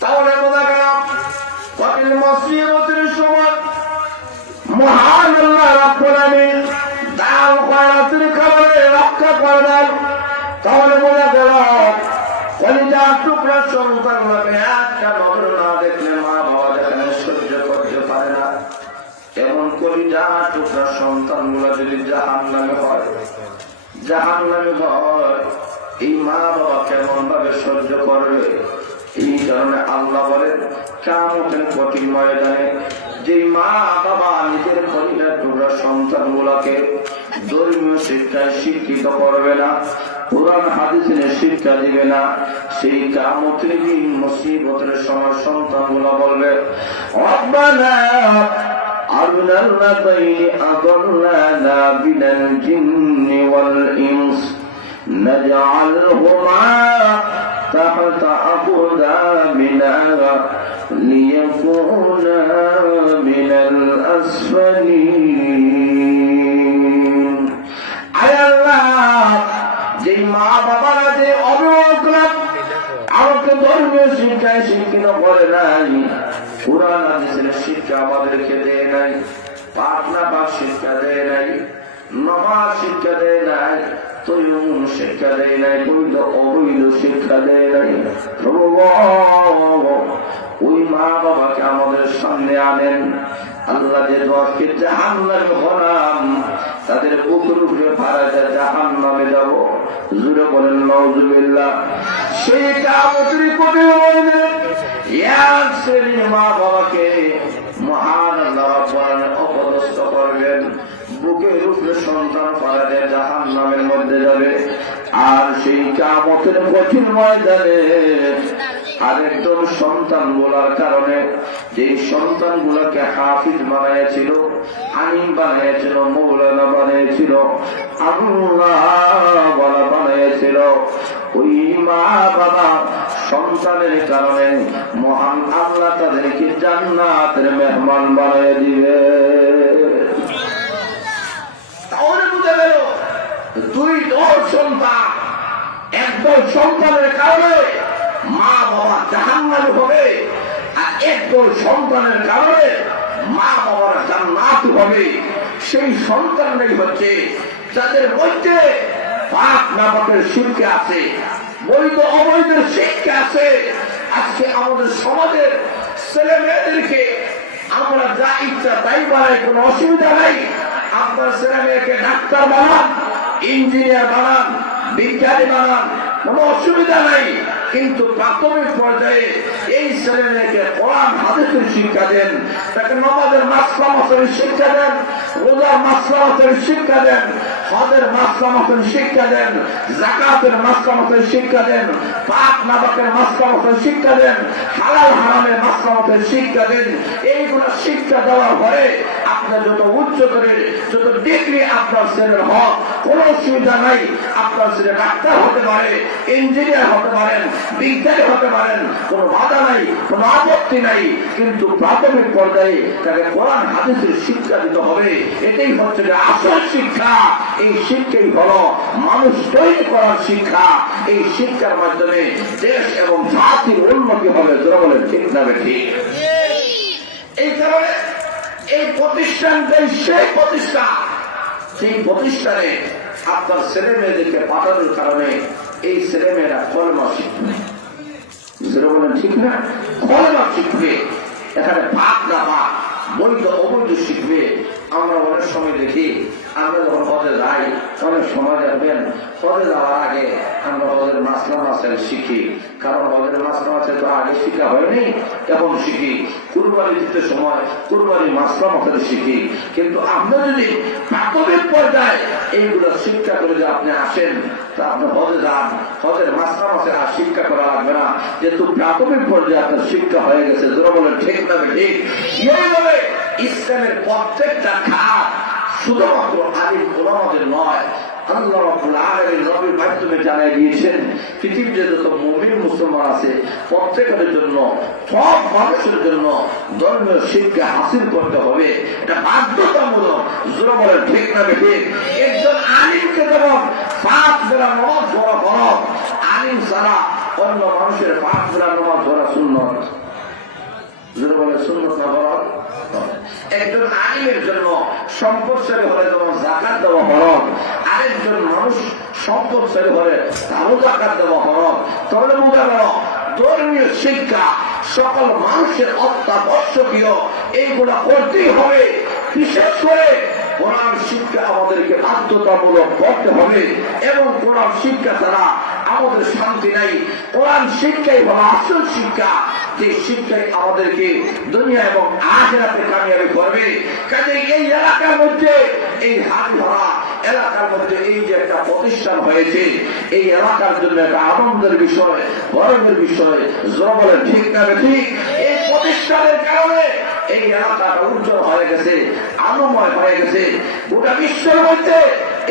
তাহলে বোঝা গেল কঠিন মুসিবতের সময় মহান আল্লাহ রব্বুল আমিন দান খয়রাতের কারণে রক্ষা করে দেন। তাহলে বোঝা গেল কলিজার টুকরা সন্তানগুলোকে একটা নজর না দেখলে মা বাবা যেখানে সহ্য করতে পারে না, এমন কলিজার টুকরা সন্তানগুলো যদি জাহান্নামে হয়, জাহান্নামে হয় এই মা বাবা কেমন ভাবে সহ্য করবে? এই কারণে আল্লাহ বলেন কিয়ামতের কঠিন ময়দানে যে মা বাবা নিজের কলিজার টুকরা সন্তানগুলোকে ধর্মীয় শিক্ষায় শিক্ষিত করবে না, কোরআন হাদিসের শিক্ষা দিবে না, সেই কিয়ামতের দিন মুসিবতের সময় সন্তানগুলো বলবে রব্বানা আরিনা আল্লাযীনা আযাল্লানা মিনাল জিন্নি ওয়াল ইনস নাজআলহুমা তাহতা আকদামিনা লিয়াকুনা মিনাল আসফালিন। আয় আল্লাহ যে মা বাবারা যে অভিভাবকরা আমাকে ধর্মীয় শিক্ষায় শিক্ষিত করে নাই, কোরআন হাদিসের শিক্ষা আমাদেরকে দেয় নাই, পাক না পাক শিক্ষা দেয় নাই, নামাজ শিক্ষা দেয় নাই, তৈমুম শিক্ষা দেয় নাই, বৈধ অবৈধ শিক্ষা দেয় নাই। ওই মা বাবাকে আমাদের সামনে আনেন, আল্লাহ যে দশকে জাহান্নামে হলাম তাদের বুকের উপরে ভাড়া যায় জাহান্নামে যাব। জোরে বলেন নাউজুবিল্লাহ। সেই কিয়ামতের কঠিন ময়দানে এক শ্রেণীর মা বাবাকে মহান আল্লাহ অপদস্থ করবেন, বুকের উপরে সন্তান ভাড়া যায় জাহান্নামের মধ্যে যাবে। আর সেই কিয়ামতের কঠিন ময়দানে আরেকজন সন্তান বলার কারণে যে সন্তান গুলাকে হাফিজ বানিয়েছিল, আলিম বানিয়েছিল, মৌলানা বানিয়েছিল, আল্লাহ বানিয়েছিল, ওই মা বাবা সন্তানের কারণে মহান আল্লাহ তাদেরকে জান্নাতের মেহমান বানিয়ে দিবে। তাহলে বুঝে গেল দুই দল সন্তান, একদল সন্তানের কারণে মা বাবা জাহান্নামী হবে, আর একদল সন্তানের কারণে মা বাবার জান্নাত হবে। সেই সন্তানরাই হচ্ছে যাদের মধ্যে পাক নাপাকের শিক্ষা আছে, বৈধ অবৈধের শিক্ষা আছে। আজকে আমাদের সমাজের ছেলে মেয়েদেরকে আমরা যা ইচ্ছা তাই বানাই, কোনো অসুবিধা নাই। আপনার ছেলে মেয়েকে ডাক্তার বানান, ইঞ্জিনিয়ার বানান, বিজ্ঞানী বানান, কোনো অসুবিধা নাই। কিন্তু প্রাথমিক পর্যায়ে এই ছেলে মেয়েকে কোরআন হাদিসের শিক্ষা দেন, তাকে নামাজের মাসলা মাসের শিক্ষা দেন, রোজার মাসলা মাসের শিক্ষা দেন, হজের মাসলা মাসের শিক্ষা দেন, যাকাতের মাসলা মাসের শিক্ষা দেন, পাক নাপাকের মাসলা মাসের শিক্ষা দেন, হালাল হারামের মাসলা মাসের শিক্ষা দেন। এইগুলো শিক্ষা দেওয়ার পরে আপনার যত উচ্চতরের যত ডিগ্রি আপনার ছেলের হক, কোনো অসুবিধা নাই। আপনার ছেলে ডাক্তার হতে পারে, ইঞ্জিনিয়ার হতে পারেন, বিজ্ঞানী হতে পারেন, কোনো বাধা নাই, কোনো আপত্তি নাই। কিন্তু প্রাথমিক পর্যায়ে তাকে কোরআন হাদিসের শিক্ষা দিতে হবে। এটাই হচ্ছে যে আসল শিক্ষা। এই শিক্ষাই হলো মানুষ তৈরি করার শিক্ষা। এই শিক্ষার মাধ্যমে দেশ এবং জাতির উন্নতি হবে। যারা বলেন ঠিক না ঠিক? এই কারণে এই প্রতিষ্ঠানটাই সেই প্রতিষ্ঠান, সেই প্রতিষ্ঠানে আপনার ছেলে মেয়েদেরকে পাঠানোর কারণে এই ছেলে মেয়েরা কলমা শিখবে। বলেন ঠিক না? কলমা শিখবে, এখানে পাক না পাক, বৈধ অবৈধ শিখবে। আমরা অনেক সময় দেখি, আমরা যখন পদে যাই অনেক সময় দেখবেন পদে যাওয়ার আগে আমরা পদের মাসলা মাসেল শিখি। কারণ পদের মাসলা মাসেল তো আগে শিখা হয়নি, এখন শিখি। কুরবানি দিতে সময় কুরবানি মাসলা মাসেল শিখি। কিন্তু আমরা যদি প্রাথমিক পর্যায়ে এইগুলো শিক্ষা করে যে আপনি আসেন, তা আপনি হজে যান, হজের মাসলা মাসেল আর শিক্ষা করা লাগবে না, যেহেতু প্রাথমিক পর্যায়ে আপনার শিক্ষা হয়ে গেছে। যারা বলেন ঠিক না ঠিক? এইভাবে ইসলামের প্রত্যেকটা খাত শুধুমাত্র আলিম ওলামাদের নয়, আল্লাহ রাব্বুল আলামিন নবীর মাধ্যমে জানাই দিয়েছেন পৃথিবীতে যত মুমিন মুসলমান আছে প্রত্যেকের জন্য, সব মানুষের জন্য ধর্মীয় শিক্ষা হাসিল করতে হবে। এটা বাধ্যতামূলক। যারা বলেন ঠিক না ঠিক? একজন আলিমকে যেমন 5 বেলা নামাজ পড়া ফরজ, আলিম ছাড়া অন্য মানুষের 5 বেলা নামাজ পড়া সুন্নত। যারা বলে সুন্নত না ফরজ। একজন আলিমের জন্য সম্পদশালী হলে যেমন যাকাত দেওয়া ফরজ, আরেকজন মানুষ সম্পদশালী হলে তারও যাকাত দেওয়া ফরজ। তাহলে বোঝা গেল ধর্মীয় শিক্ষা সকল মানুষের অত্যাবশ্যকীয়, এইগুলা করতেই হবে। বিশেষ করে কোরআন শিক্ষা আমাদেরকে বাধ্যতামূলক করতে হবে, এবং কোরআন শিক্ষা ছাড়া আমাদের শান্তি নাই। কোরআন শিক্ষাই হলো আসল শিক্ষা, যে শিক্ষাই আমাদেরকে দুনিয়া এবং আখিরাতে কামিয়াবি করবে। কাজে এই এলাকার মধ্যে, এই হাত ভরা এলাকার মধ্যে এই যে একটা প্রতিষ্ঠান হয়েছে, এই এলাকার জন্য একটা আনন্দের বিষয়, গর্বের বিষয়। যারা বলেন ঠিক না ঠিক? এই প্রতিষ্ঠানের কারণে এই এলাকাটা উজ্জ্বল হয়ে গেছে, আলোময় হয়ে গেছে। গোটা বিশ্বের মধ্যে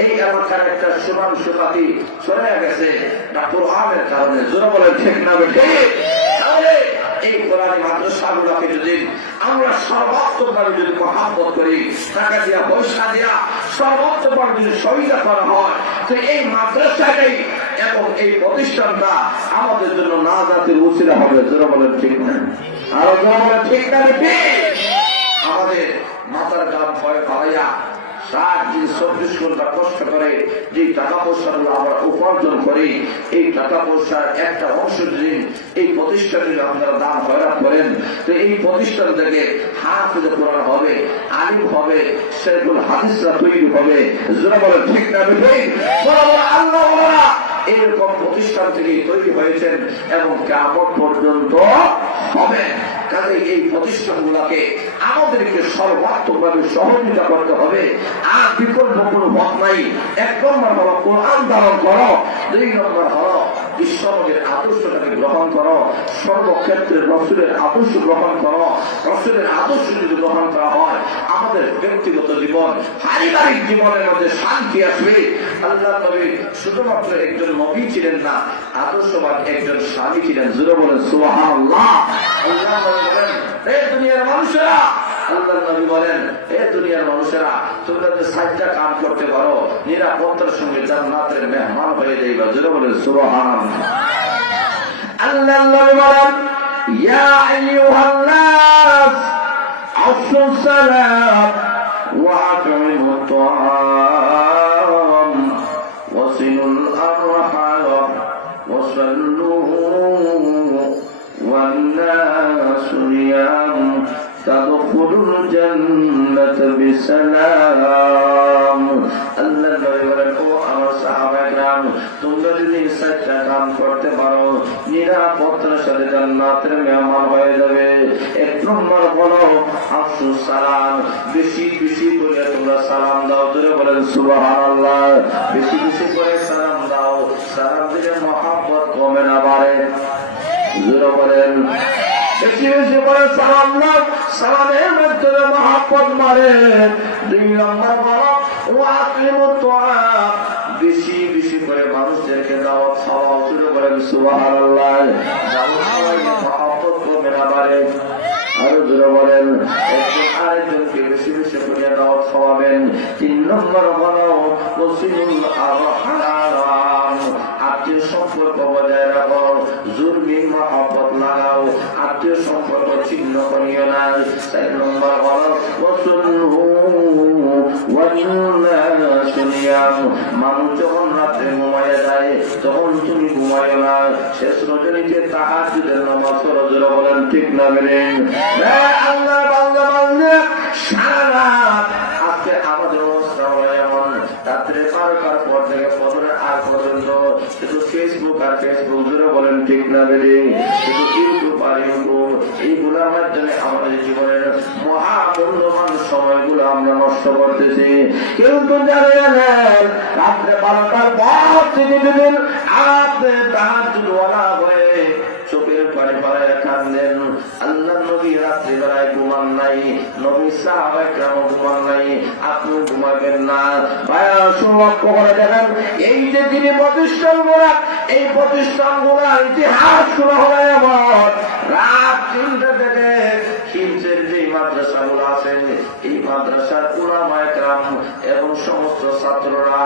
এই এলাকার একটা সুনাম সুখ্যাতি চলে গেছে কোরআনের কারণে। যারা বলেন ঠিক না ঠিক? তাহলে এই কোরআনী মাদ্রাসাগুলোকে যদি আমরা সর্বাত্মকভাবে যদি মহাব্বত করি, টাকা দিয়া পয়সা দিয়া সর্বাত্মকভাবে যদি সহায়তা করা হয়, তো এই মাদ্রাসাটাই এবং এই প্রতিষ্ঠানটা আমাদের জন্য না জাতির উচিরা হবে। যারা বলেন ঠিক না? আর যারা বলেন ঠিক না ঠিক? আমাদের মাথার গাম ভয় পালাইয়া 7 দিন 24 ঘন্টা কষ্ট করে যে টাকা পয়সাগুলো আমরা উপার্জন করি, এই টাকা পয়সার একটা অংশ যদি এই প্রতিষ্ঠানে আপনারা দান খয়রাত করেন, তো এই প্রতিষ্ঠান থেকে হাফেজ কোরআন হবে, আলিম হবে, শেখুল হাদিসরা তৈরি হবে। যারা বলে ঠিক না ঠিক? আল্লাহ ওয়ালা এরকম প্রতিষ্ঠান থেকে তৈরি হয়েছেন এবং কিয়ামত পর্যন্ত হবে। কাজে এই প্রতিষ্ঠানগুলোকে আমাদেরকে সর্বাত্মকভাবে সহযোগিতা করতে হবে। আর বিকল্প কোনো পথ নাই। 1 নম্বর হলো কোরআন ধারণ করো, 2 নম্বর হলো বিশ্বনবীর আদর্শটাকে গ্রহণ করো, সর্বক্ষেত্রে রসুলের আদর্শ গ্রহণ করো। রসুলের আদর্শ যদি গ্রহণ করা হয়, আমাদের ব্যক্তিগত জীবন, পারিবারিক জীবনের মধ্যে শান্তি আসবে। আল্লাহ নবী শুধুমাত্র একজন নবী ছিলেন না, আদর্শবান একজন স্বামী ছিলেন। জোরে বলেন সুবহানাল্লাহ। আল্লাহ নবী বলেন, হে দুনিয়ার মানুষেরা, আল্লাহ নবী বলেন, হে দুনিয়ার মানুষেরা, তোমরা যে 7টা কাম করতে পারো, নিরাপত্তার সঙ্গে জান্নাতের মেহমান হয়ে যাইবা। জোরে বলেন সুবহানাল্লাহ। আল্লাহ নবী বলেন, ইয়া আইয়ুহান নাস আফশুস সালাম ওয়া আতইমুত তাআম ওয়াসিলুল আরহাম ওয়াসাল্লু ওয়ান নাসু নিয়াম তাদখুলুল জান্নাতা বিসালাম। আল্লাহ নবী বলেন, ও আমার সাহাবায়ে কেরাম, তোমরা যদি 7টা কাম করতে পারো, নিরাপত্তার সাথে জান্নাতের মেহমান হয়ে যাবে। 1 নম্বর হলো আফশুস সালাম, বেশি বেশি করে তোমরা সালাম দাও। জোরে বলেন সুবহানাল্লাহ। বেশি বেশি করে সালাম দাও, সালাম দিলে মহব্বত কমে না বাড়ে। জোরে বলেন, বেশি বেশি করে সালাম দাও, সালামের মধ্যে মহব্বত বাড়ে। 2 নম্বর হলো ওয়াকিমুত তাআম, বেশি বেশি করে মানুষদেরকে দাওয়াত খাওয়াও। জোরে বলেন সুবহানাল্লাহ। দাওয়াত খাওয়াইলে মহব্বত কমে না বাড়ে। আরো জোরে বলেন, একজন আরেকজনকে বেশি বেশি করে দাওয়াত খাওয়াবেন। 3 নম্বর হলো ওয়াসিলুল আরহাম, আত্মীয় সম্পর্ক বজায় রাখো, জুলমি মহব্বত লাগাও, আত্মীয় সম্পর্ক ছিন্ন করিও না। 4 নম্বর হলো ওয়াসাল্লু ওয়ান নাসু নিয়াম, মানুষ যখন রাত্রে ঘুমায় যায় তখন তুমি ঘুমায় না, শেষ রজনীতে তাহাজ্জুদের নামাজ পড়ো। জোরে বলেন ঠিক না বলেন? আল্লাহ বান্দা বান্দা, সারা রাত আজকে আমাদের অবস্থা হলো এমন, রাত্রে 12টার পর থেকে ফজরের আগ পর্যন্ত শুধু ফেসবুক আর ফেসবুক। জোরে বলেন ঠিক না বলেন? শুধু ইউটিউব আর ইউটিউব, এইগুলোর মাধ্যমে আমাদের জীবনের মহামূল্যবান সময়গুলো আমরা নষ্ট করতেছি। কিন্তু জানেন, রাত্রে 12টার পর থেকে দিন আপনি তাহাজ্জুদওয়ালা হয়ে চোখের পানি পাড়ায় কাঁদেন। আল্লাহ নবী রাত্রি বেলায় ঘুমান নাই, নবী সাহাবায়ে কেরাম ঘুমান নাই, আপনি ঘুমাবেন না। ভাইয়া লক্ষ্য করে দেখেন, এই যে তিনি প্রতিষ্ঠানগুলা, এই প্রতিষ্ঠানগুলার ইতিহাস শুরু হলো এমন, রাত 3টা থেকে হিমসের যে মাদ্রাসাগুলো আছে, এই মাদ্রাসার উলামায়ে কেরাম এবং সমস্ত ছাত্ররা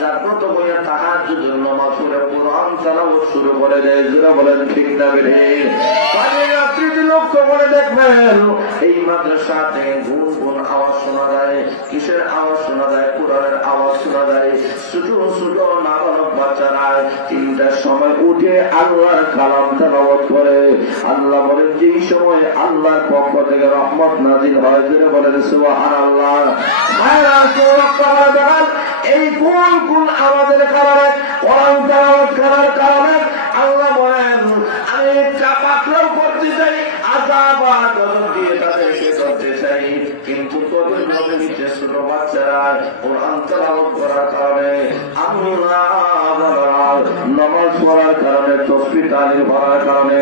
জাগ্রত হয়ে তাহাজ্জুদের নামাজ পড়ে কোরআন তেলাওয়াত শুরু করে দেয়। যারা বলেন ঠিক না বলেন? রাত্রিতে লক্ষ্য করে দেখবেন, এই মাদ্রাসাতে গুন গুন আওয়াজ শোনা যায়। কিসের আওয়াজ শোনা যায়? কোরআনের আওয়াজ শোনা যায়। ছোট ছোট নাবালক বাচ্চারা 3টার সময় উঠে আল্লাহর কালাম তেলাওয়াত করে। আল্লাহ বলেন, যেই সময় আল্লাহর পক্ষ থেকে রহমত নাজিল হয়। জোরে বলেন সুবহানাল্লাহ। মায়েরা সুবহানাল্লাহ। এই কোন কোন আমাদের কারণে, কোরআন তেলাওয়াত করার কারণে আল্লাহ বলেন, আমি চাপাকড়াও করতে চাই, আযাব আর গজব দিয়ে তাদেরকে করতে চাই। কিন্তু কবির নবীতে ছোট বাচ্চারা কোরআন তেলাওয়াত করার কারণে, আল্লাহ নামাজ পড়ার কারণে, তাসবিহ তাহলিল পড়ার কারণে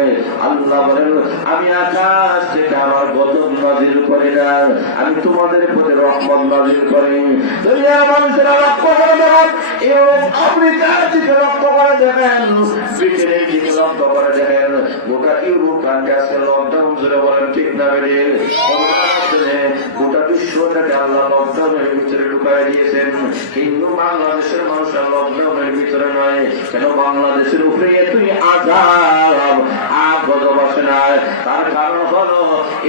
আল্লাহ বলেন, আমি আকাশ থেকে আমার গজব নাজিল করি না, আমি তোমাদের প্রতি রহমত নাজিল করি। দুনিয়ার মানুষেরা লক্ষ্য করে দেখেন, ইউরোপ আমেরিকার দিকে লক্ষ্য করে দেখেন, ব্রিটেনের দিকে লক্ষ্য করে দেখেন, গোটা ইউরোপ কান্ট্রি আছে লকডাউন। জোরে বলেন ঠিক না বেরিয়ে? গোটা বিশ্বটাকে আল্লাহ লকডাউনের ভিতরে ঢুকাই দিয়েছেন। কিন্তু বাংলাদেশের মানুষের লকডাউনের ভিতরে নয়। কেন বাংলাদেশের উপরে এতই আযাব আর গজব আসে না? তার কারণ হলো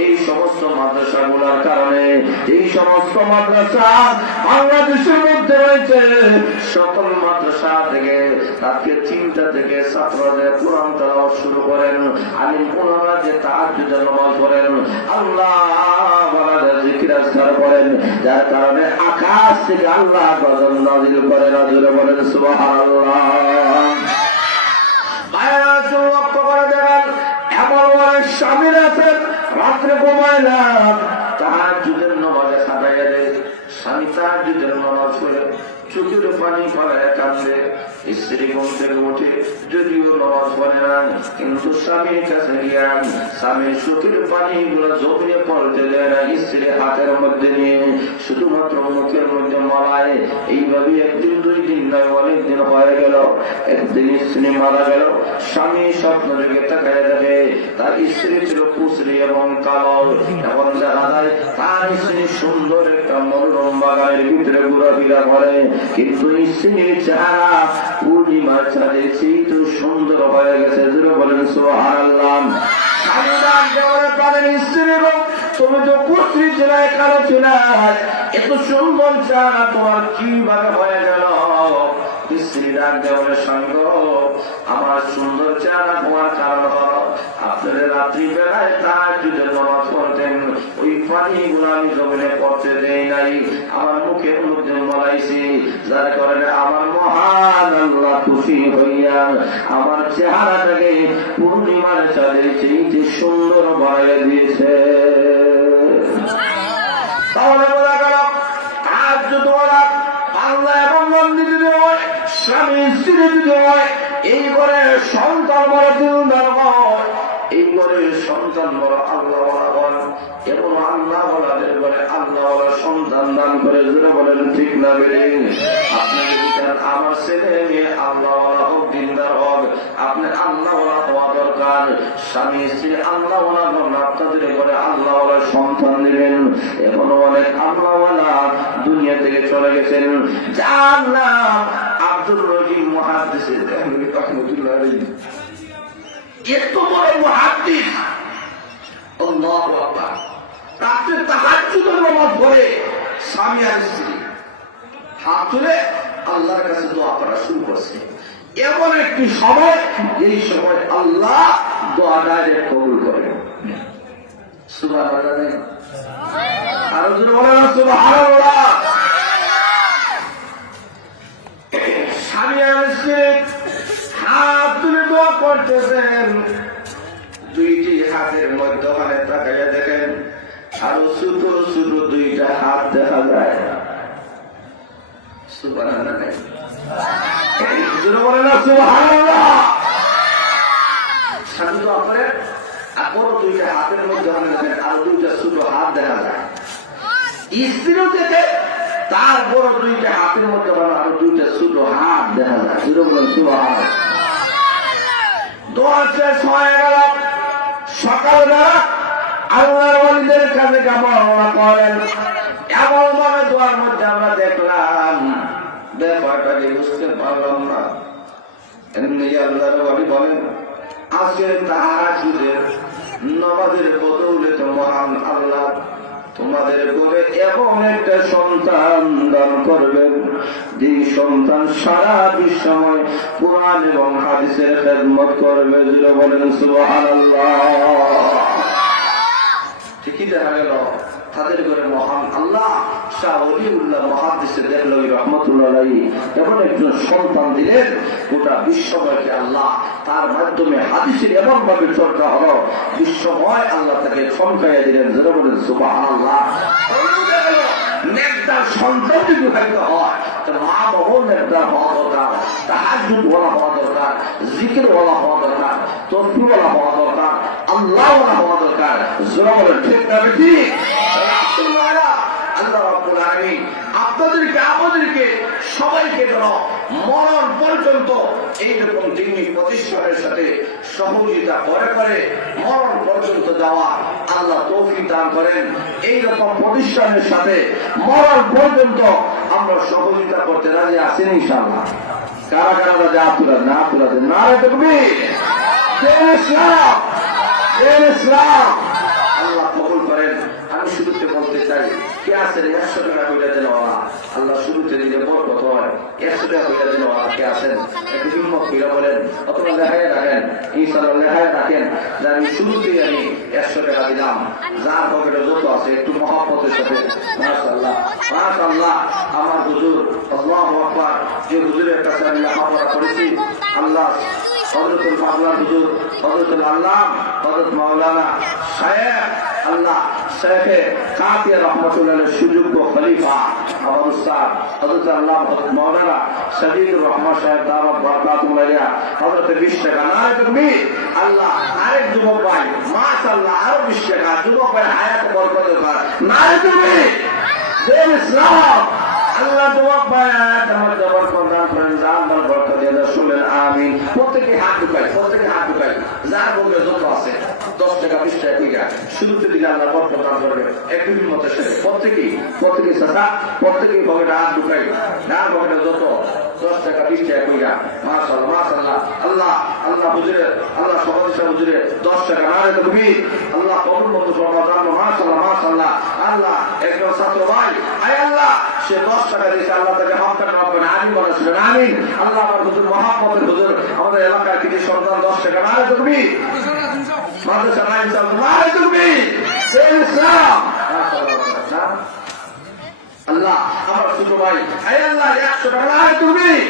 এই সমস্ত মাদ্রাসাগুলোর কারণে। এই সমস্ত মাদ্রাসা বাংলাদেশের মধ্যে রয়েছে, সকল মাদ্রাসা থেকে রাত্রে 3টা থেকে ছাত্রদের কোরআন তেলাওয়াত শুরু করেন, আলিম ওলামা যে তাহাজ্জুদের নামাজ পড়েন, আল্লাহ ওয়ালাদের জিকির আজকার করেন, যার কারণে আকাশ থেকে আল্লাহ গজব নাযিল করেন। জোরে বলেন সুবহানাল্লাহ। ভাইরা লক্ষ্য করে দেখেন, এমন অনেক স্বামীর আছেন রাত্রে ঘুমায় না, তাহাজ্জুদের নামাজে খাটাইয়া দেয়। স্বামী তাহাজ্জুদের নামাজ পড়ে চোখের পানি পড়ায় কাঁদছে। স্ত্রী ঘুম থেকে উঠে যদিও নামাজ পড়ে না, কিন্তু স্বামীর কাছে গিয়া স্বামীর চোখের পানি গুলো জমিয়ে পড়তে দেয় না। স্ত্রী হাতের মধ্যে নিয়ে শুধুমাত্র মুখের মধ্যে মলায়। এইভাবে একদিন দুই দিন নয়, অনেকদিন হয়ে গেল। একদিন স্ত্রী মারা গেল। স্বামী স্বপ্ন যুগে তাকায় দেখে তার স্ত্রী ছিল কুচরি এবং কালো। এখন দেখা যায় তার স্ত্রী সুন্দর একটা মনোরম বাগানের ভিতরে ঘোরাফেরা করে, কিন্তু স্ত্রীর চেহারা পূর্ণিমার চাঁদের চেয়ে তো সুন্দর হয়ে গেছে। বলেন সুবহানাল্লাহ। তুমি তো কুচরি ছিল, কালো ছিল, এত সুন্দর চেহারা তোমার কিভাবে হয়ে গেল? স্ত্রী ডাক দেওয়ার সঙ্গ, আমার সুন্দর চেহারা হওয়ার কারণ হল আপনাদের রাত্রি বেলায় তাহাজ্জুদের নামাজ পড়তেন, ওই পানিগুলো আমি জমিনে পড়তে দেই নাই, আমার মুখের মধ্যে মলাইছি, যার কারণে আমার মহান আল্লাহ খুশি হইয়া আমার চেহারাটাকে পূর্ণিমার চাঁদের চেয়ে সুন্দর বানিয়ে দিয়েছে। তাহলে বোঝা গেল তাহাজ্জুদ ওয়ালা আল্লাহ এবং বন্দী যদি হয়, স্বামী স্ত্রী যদি হয়, এই ঘরে সন্তান বড় দিলদার হয়, এই ঘরে সন্তান বড় আল্লাহ হয়, এবং আল্লাহ বলাদের ঘরে আল্লাহ সন্তান দান করে। যেটা বলেন ঠিক না বেরিয়ে আপনি যদি চান আমার ছেলে মেয়ে আল্লাহ হোক, দিনদার হোক, আপনি আল্লাহ হওয়া দরকার। স্বামী স্ত্রী আল্লাহ আপনাদের ঘরে আল্লাহ সন্তান দিলেন। এখনো অনেক আল্লাহ দুনিয়া থেকে চলে গেছেন, যার নাম আব্দুর রহিম মুহাদ্দিস রাহমাতুল্লাহ আলাইহি। এত বড় মুহাদ্দিস, আল্লাহু আকবার। রাতে তাহাজ্জুদের নামাজ পড়ে স্বামী আর স্ত্রী হাত তুলে আল্লাহর কাছে দোয়া করা শুরু করছে। এমন একটি সময়, এই সময় আল্লাহ দোয়া ডাইরেক্ট কবুল করে। সুবহানাল্লাহ। আর জোরে বলেন সুবহানাল্লাহ। স্বামী আর স্ত্রী হাত তুলে দোয়া করতেছেন, দুইটি হাতের মধ্যখানে তাকাইয়া দেখেন আরো ছোট ছোট দুইটা হাত দেখা যায়। সুবহানাল্লাহ। জোরে বলেন সুবহানাল্লাহ। স্বামী দোয়া করে আরো দুইটা হাতের মধ্যখানে দেখেন আরো দুইটা ছোট হাত দেখা যায়। স্ত্রীও দেখে তার বড় দুইটা হাতের মধ্যে আরো দুইটা ছোট হাত দেখা যায়। জোরে বলেন সুবহানাল্লাহ। দোয়া শেষ হয়ে গেল। সকালবেলা আল্লাহর ওয়ালিদের কাছে কামনা করেন, এমন ভাবে দোয়ার মধ্যে আমরা দেখলাম ব্যাপারটাকে বুঝতে পারলাম না। এমনি আল্লাহর ওয়ালি বলেন আজকে তাহাজ্জুদের নামাজের বদৌলতে মহান আল্লাহ তোমাদের ঘরে এমন একটা সন্তান দান করবেন, যে সন্তান সারা বিশ্বময় কুরআন এবং হাদিসের খেদমত করবে। যেটা বলেন সুবহানাল্লাহ। ঠিকই দেখা গেল তাদের ঘরে মহান আল্লাহ শাহ ওলিউল্লাহ মুহাদ্দিস দেহলভী রাহমাতুল্লাহ আলাইহি এমন একজন সন্তান দিলেন, গোটা বিশ্বময়কে আল্লাহ তার মাধ্যমে হাদিসের এমন ভাবে চর্চা হলো, বিশ্বময় আল্লাহ তাকে চমকাইয়া দিলেন। যেটা বলেন সুবহানাল্লাহ। নেকদার সন্তান যদি হইতে হয়, মা বাবা নেকদার হওয়া দরকার, তাহাজ্জুদ ওয়ালা হওয়া দরকার, জিকির ওয়ালা হওয়া দরকার, তসবিহ ওয়ালা হওয়া দরকার, আল্লাহ ওয়ালা হওয়া দরকার। যেটা বলেন ঠিক না ঠিক? আল্লাহ রাব্বুল আলামিন আপনাদেরকে আমাদেরকে সবাইকে যেন মরণ পর্যন্ত এইরকম দিনী প্রতিষ্ঠানের সাথে সহযোগিতা করে করে মরণ পর্যন্ত যাওয়া আল্লাহ তৌফিক দান করেন। এইরকম প্রতিষ্ঠানের সাথে মরণ পর্যন্ত আমরা সহযোগিতা করতে রাজি আছি ইনশাআল্লাহ। কারা কারা রাজি আতুরা না আতুরা নারে তাকবীর, ইসলাম, ইসলাম। আল্লাহ কবুল করেন। আমি শুরুতে বলতে চাই, কে আছেন 100 টাকা হইলে দেন আল্লাহ শুরুতে দিলে বরকত হয়। 100 টাকা হইলে দেন কে আছেন একটু হিম্মত করে বলেন, অথবা লেখায় রাখেন, ইনশাআল্লাহ লেখায় রাখেন যে আমি শুরুতেই আমি 100 টাকা দিলাম। যার পকেটে যত আছে একটু মহব্বতের সাথে মাশাআল্লাহ মাশাআল্লাহ। আমার হুজুর আল্লাহু আকবার, যে হুজুরের কাছে আমি লেখাপড়া করেছি, আল্লাহ হযরতুল মাওলানা হুজুর, হযরতুল আল্লাহ হযরত মাওলানা সাহেব আল্লাহ শেখে কাতিয়া রহমতুল্লাহের সুযোগ্য খলিফা আমার উস্তাদ হযরত আল্লাহ মাওলানা সাদিকুর রহমান সাহেব দাওয়াত বারাকাতুল্লাহ হযরত 20 টাকা নারে তাকবীর। আল্লাহ আরেক যুবক ভাই মাশাআল্লাহ আরো 20 টাকা যুবক ভাই হায়াত বরকত পার নারে তাকবীর। দেব ইসলাম আল্লাহ যুবক ভাই আমার জবর প্রদান করেন জান বরকত দিয়ে শুনলেন আমিন। প্রত্যেকে হাত ঢুকাই যার বলবে যত আছে 10 টাকা 20 টাকা কইরা শুরুতে দিলে আল্লাহ বরকত দান করবে। একটু মত সাথে প্রত্যেকে সাদা প্রত্যেকে পকেটে হাত ঢুকাই যার পকেটে যত 10 টাকা 20 টাকা কইরা মাশাআল্লাহ আল্লাহ হুজুরে আল্লাহ সভাপতি হুজুরে 10 টাকা নারে তাকবীর। আল্লাহ কবুল মত রমাদান মাশাআল্লাহ আল্লাহ একজন ছাত্র ভাই আয় আল্লাহ সে 10 টাকা দিয়েছে আল্লাহ তাকে মাফ করে রাখবেন আমিন বলা ছিল আমিন। আল্লাহ আমার হুজুর মহাপতের হুজুর আমাদের এলাকার কিছু সন্তান 10 টাকা নারে তাকবীর মাদ্রাসা নাইম সাহেব নারে তাকবীর ইসলাম আল্লাহ আমার ছোট ভাই আয় আল্লাহ 100 টাকা নারে তাকবীর।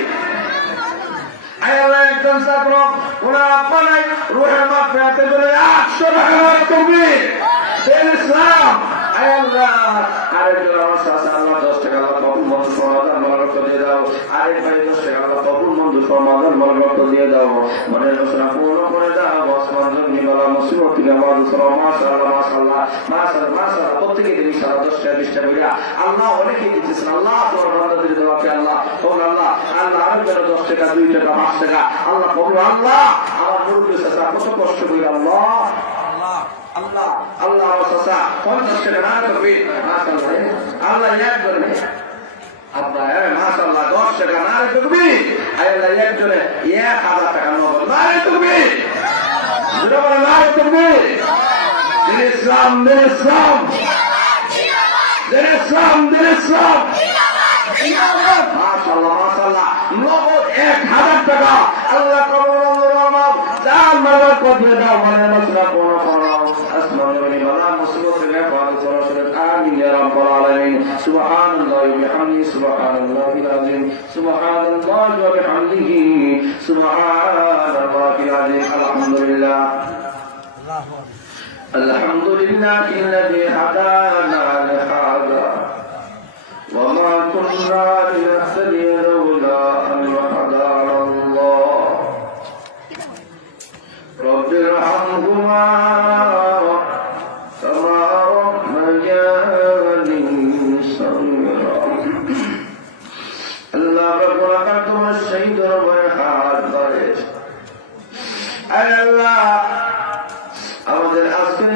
আয় আল্লাহ একজন ছাত্র ওনার আপা নাই রুহের মাগফিরাতের জন্য 100 টাকা নারে তাকবীর ইসলাম। আয় আল্লাহ আরেকজন আমার চাচা আল্লাহ 10 টাকা আল্লাহ কবুল মঞ্জুর সমাধান বরকত দিয়ে দাও। আরেক ভাই 10 টাকা আল্লাহ কবুল মঞ্জুর সমাধান বরকত দিয়ে দাও। মনের বাসনা পূর্ণ করে দাও। ওসমান জমি বালা মুসিবত থেকে আমাদের সরো মাশাআল্লাহ প্রত্যেকে দিন ইনশাআল্লাহ 10 টাকা 20 টাকা কইরা আল্লাহ অনেকে দিতেছেন আল্লাহ তোমার বান্দাদের দেওয়াকে আল্লাহ কবুল আল্লাহ আরেকজন 10 টাকা 2 টাকা 5 টাকা আল্লাহ কবুল আল্লাহ আমার মুরব্বি চাচা কত কষ্ট করে আল্লাহ চাচা 50 টাকা নারে তাকবীর মাশাআল্লাহ আল্লাহ এক করে আপনার মাশাআল্লাহ 10 টাকা নারে তাকবীর। আল্লাহ একজনে 1000 টাকা নগদ নারে তাকবীর জোরে বলে নারে তাকবীর। দিন ইসলাম মাশাআল্লাহ নগদ 1000 টাকা আল্লাহ কবুল মঞ্জুর জান বরকত দিয়ে দাও। মনের বাসনা পূর্ণ করো আসমান জমি বালা মুসিবত থেকে বাদ করো আমিন ইয়া রাব্বাল আলামিন। সুবহানাল্লাহি ওয়া বিহামদিহি সুবহানাল্লাহিল আযীম সুবহানাল্লাহি ওয়া বিহামদিহি সুবহানাল্লাহিল আযীম। আলহামদুলিল্লাহ الذي هدانا لهذا وما كنا لنهتدي لولا أن هدانا الله رب ارحمهما كما ربياني صغيرا। আল্লাহ রাব্বুল আলামিন তোমার সেই দরবারে হাত ধরে আল্লাহ আমাদের আজকের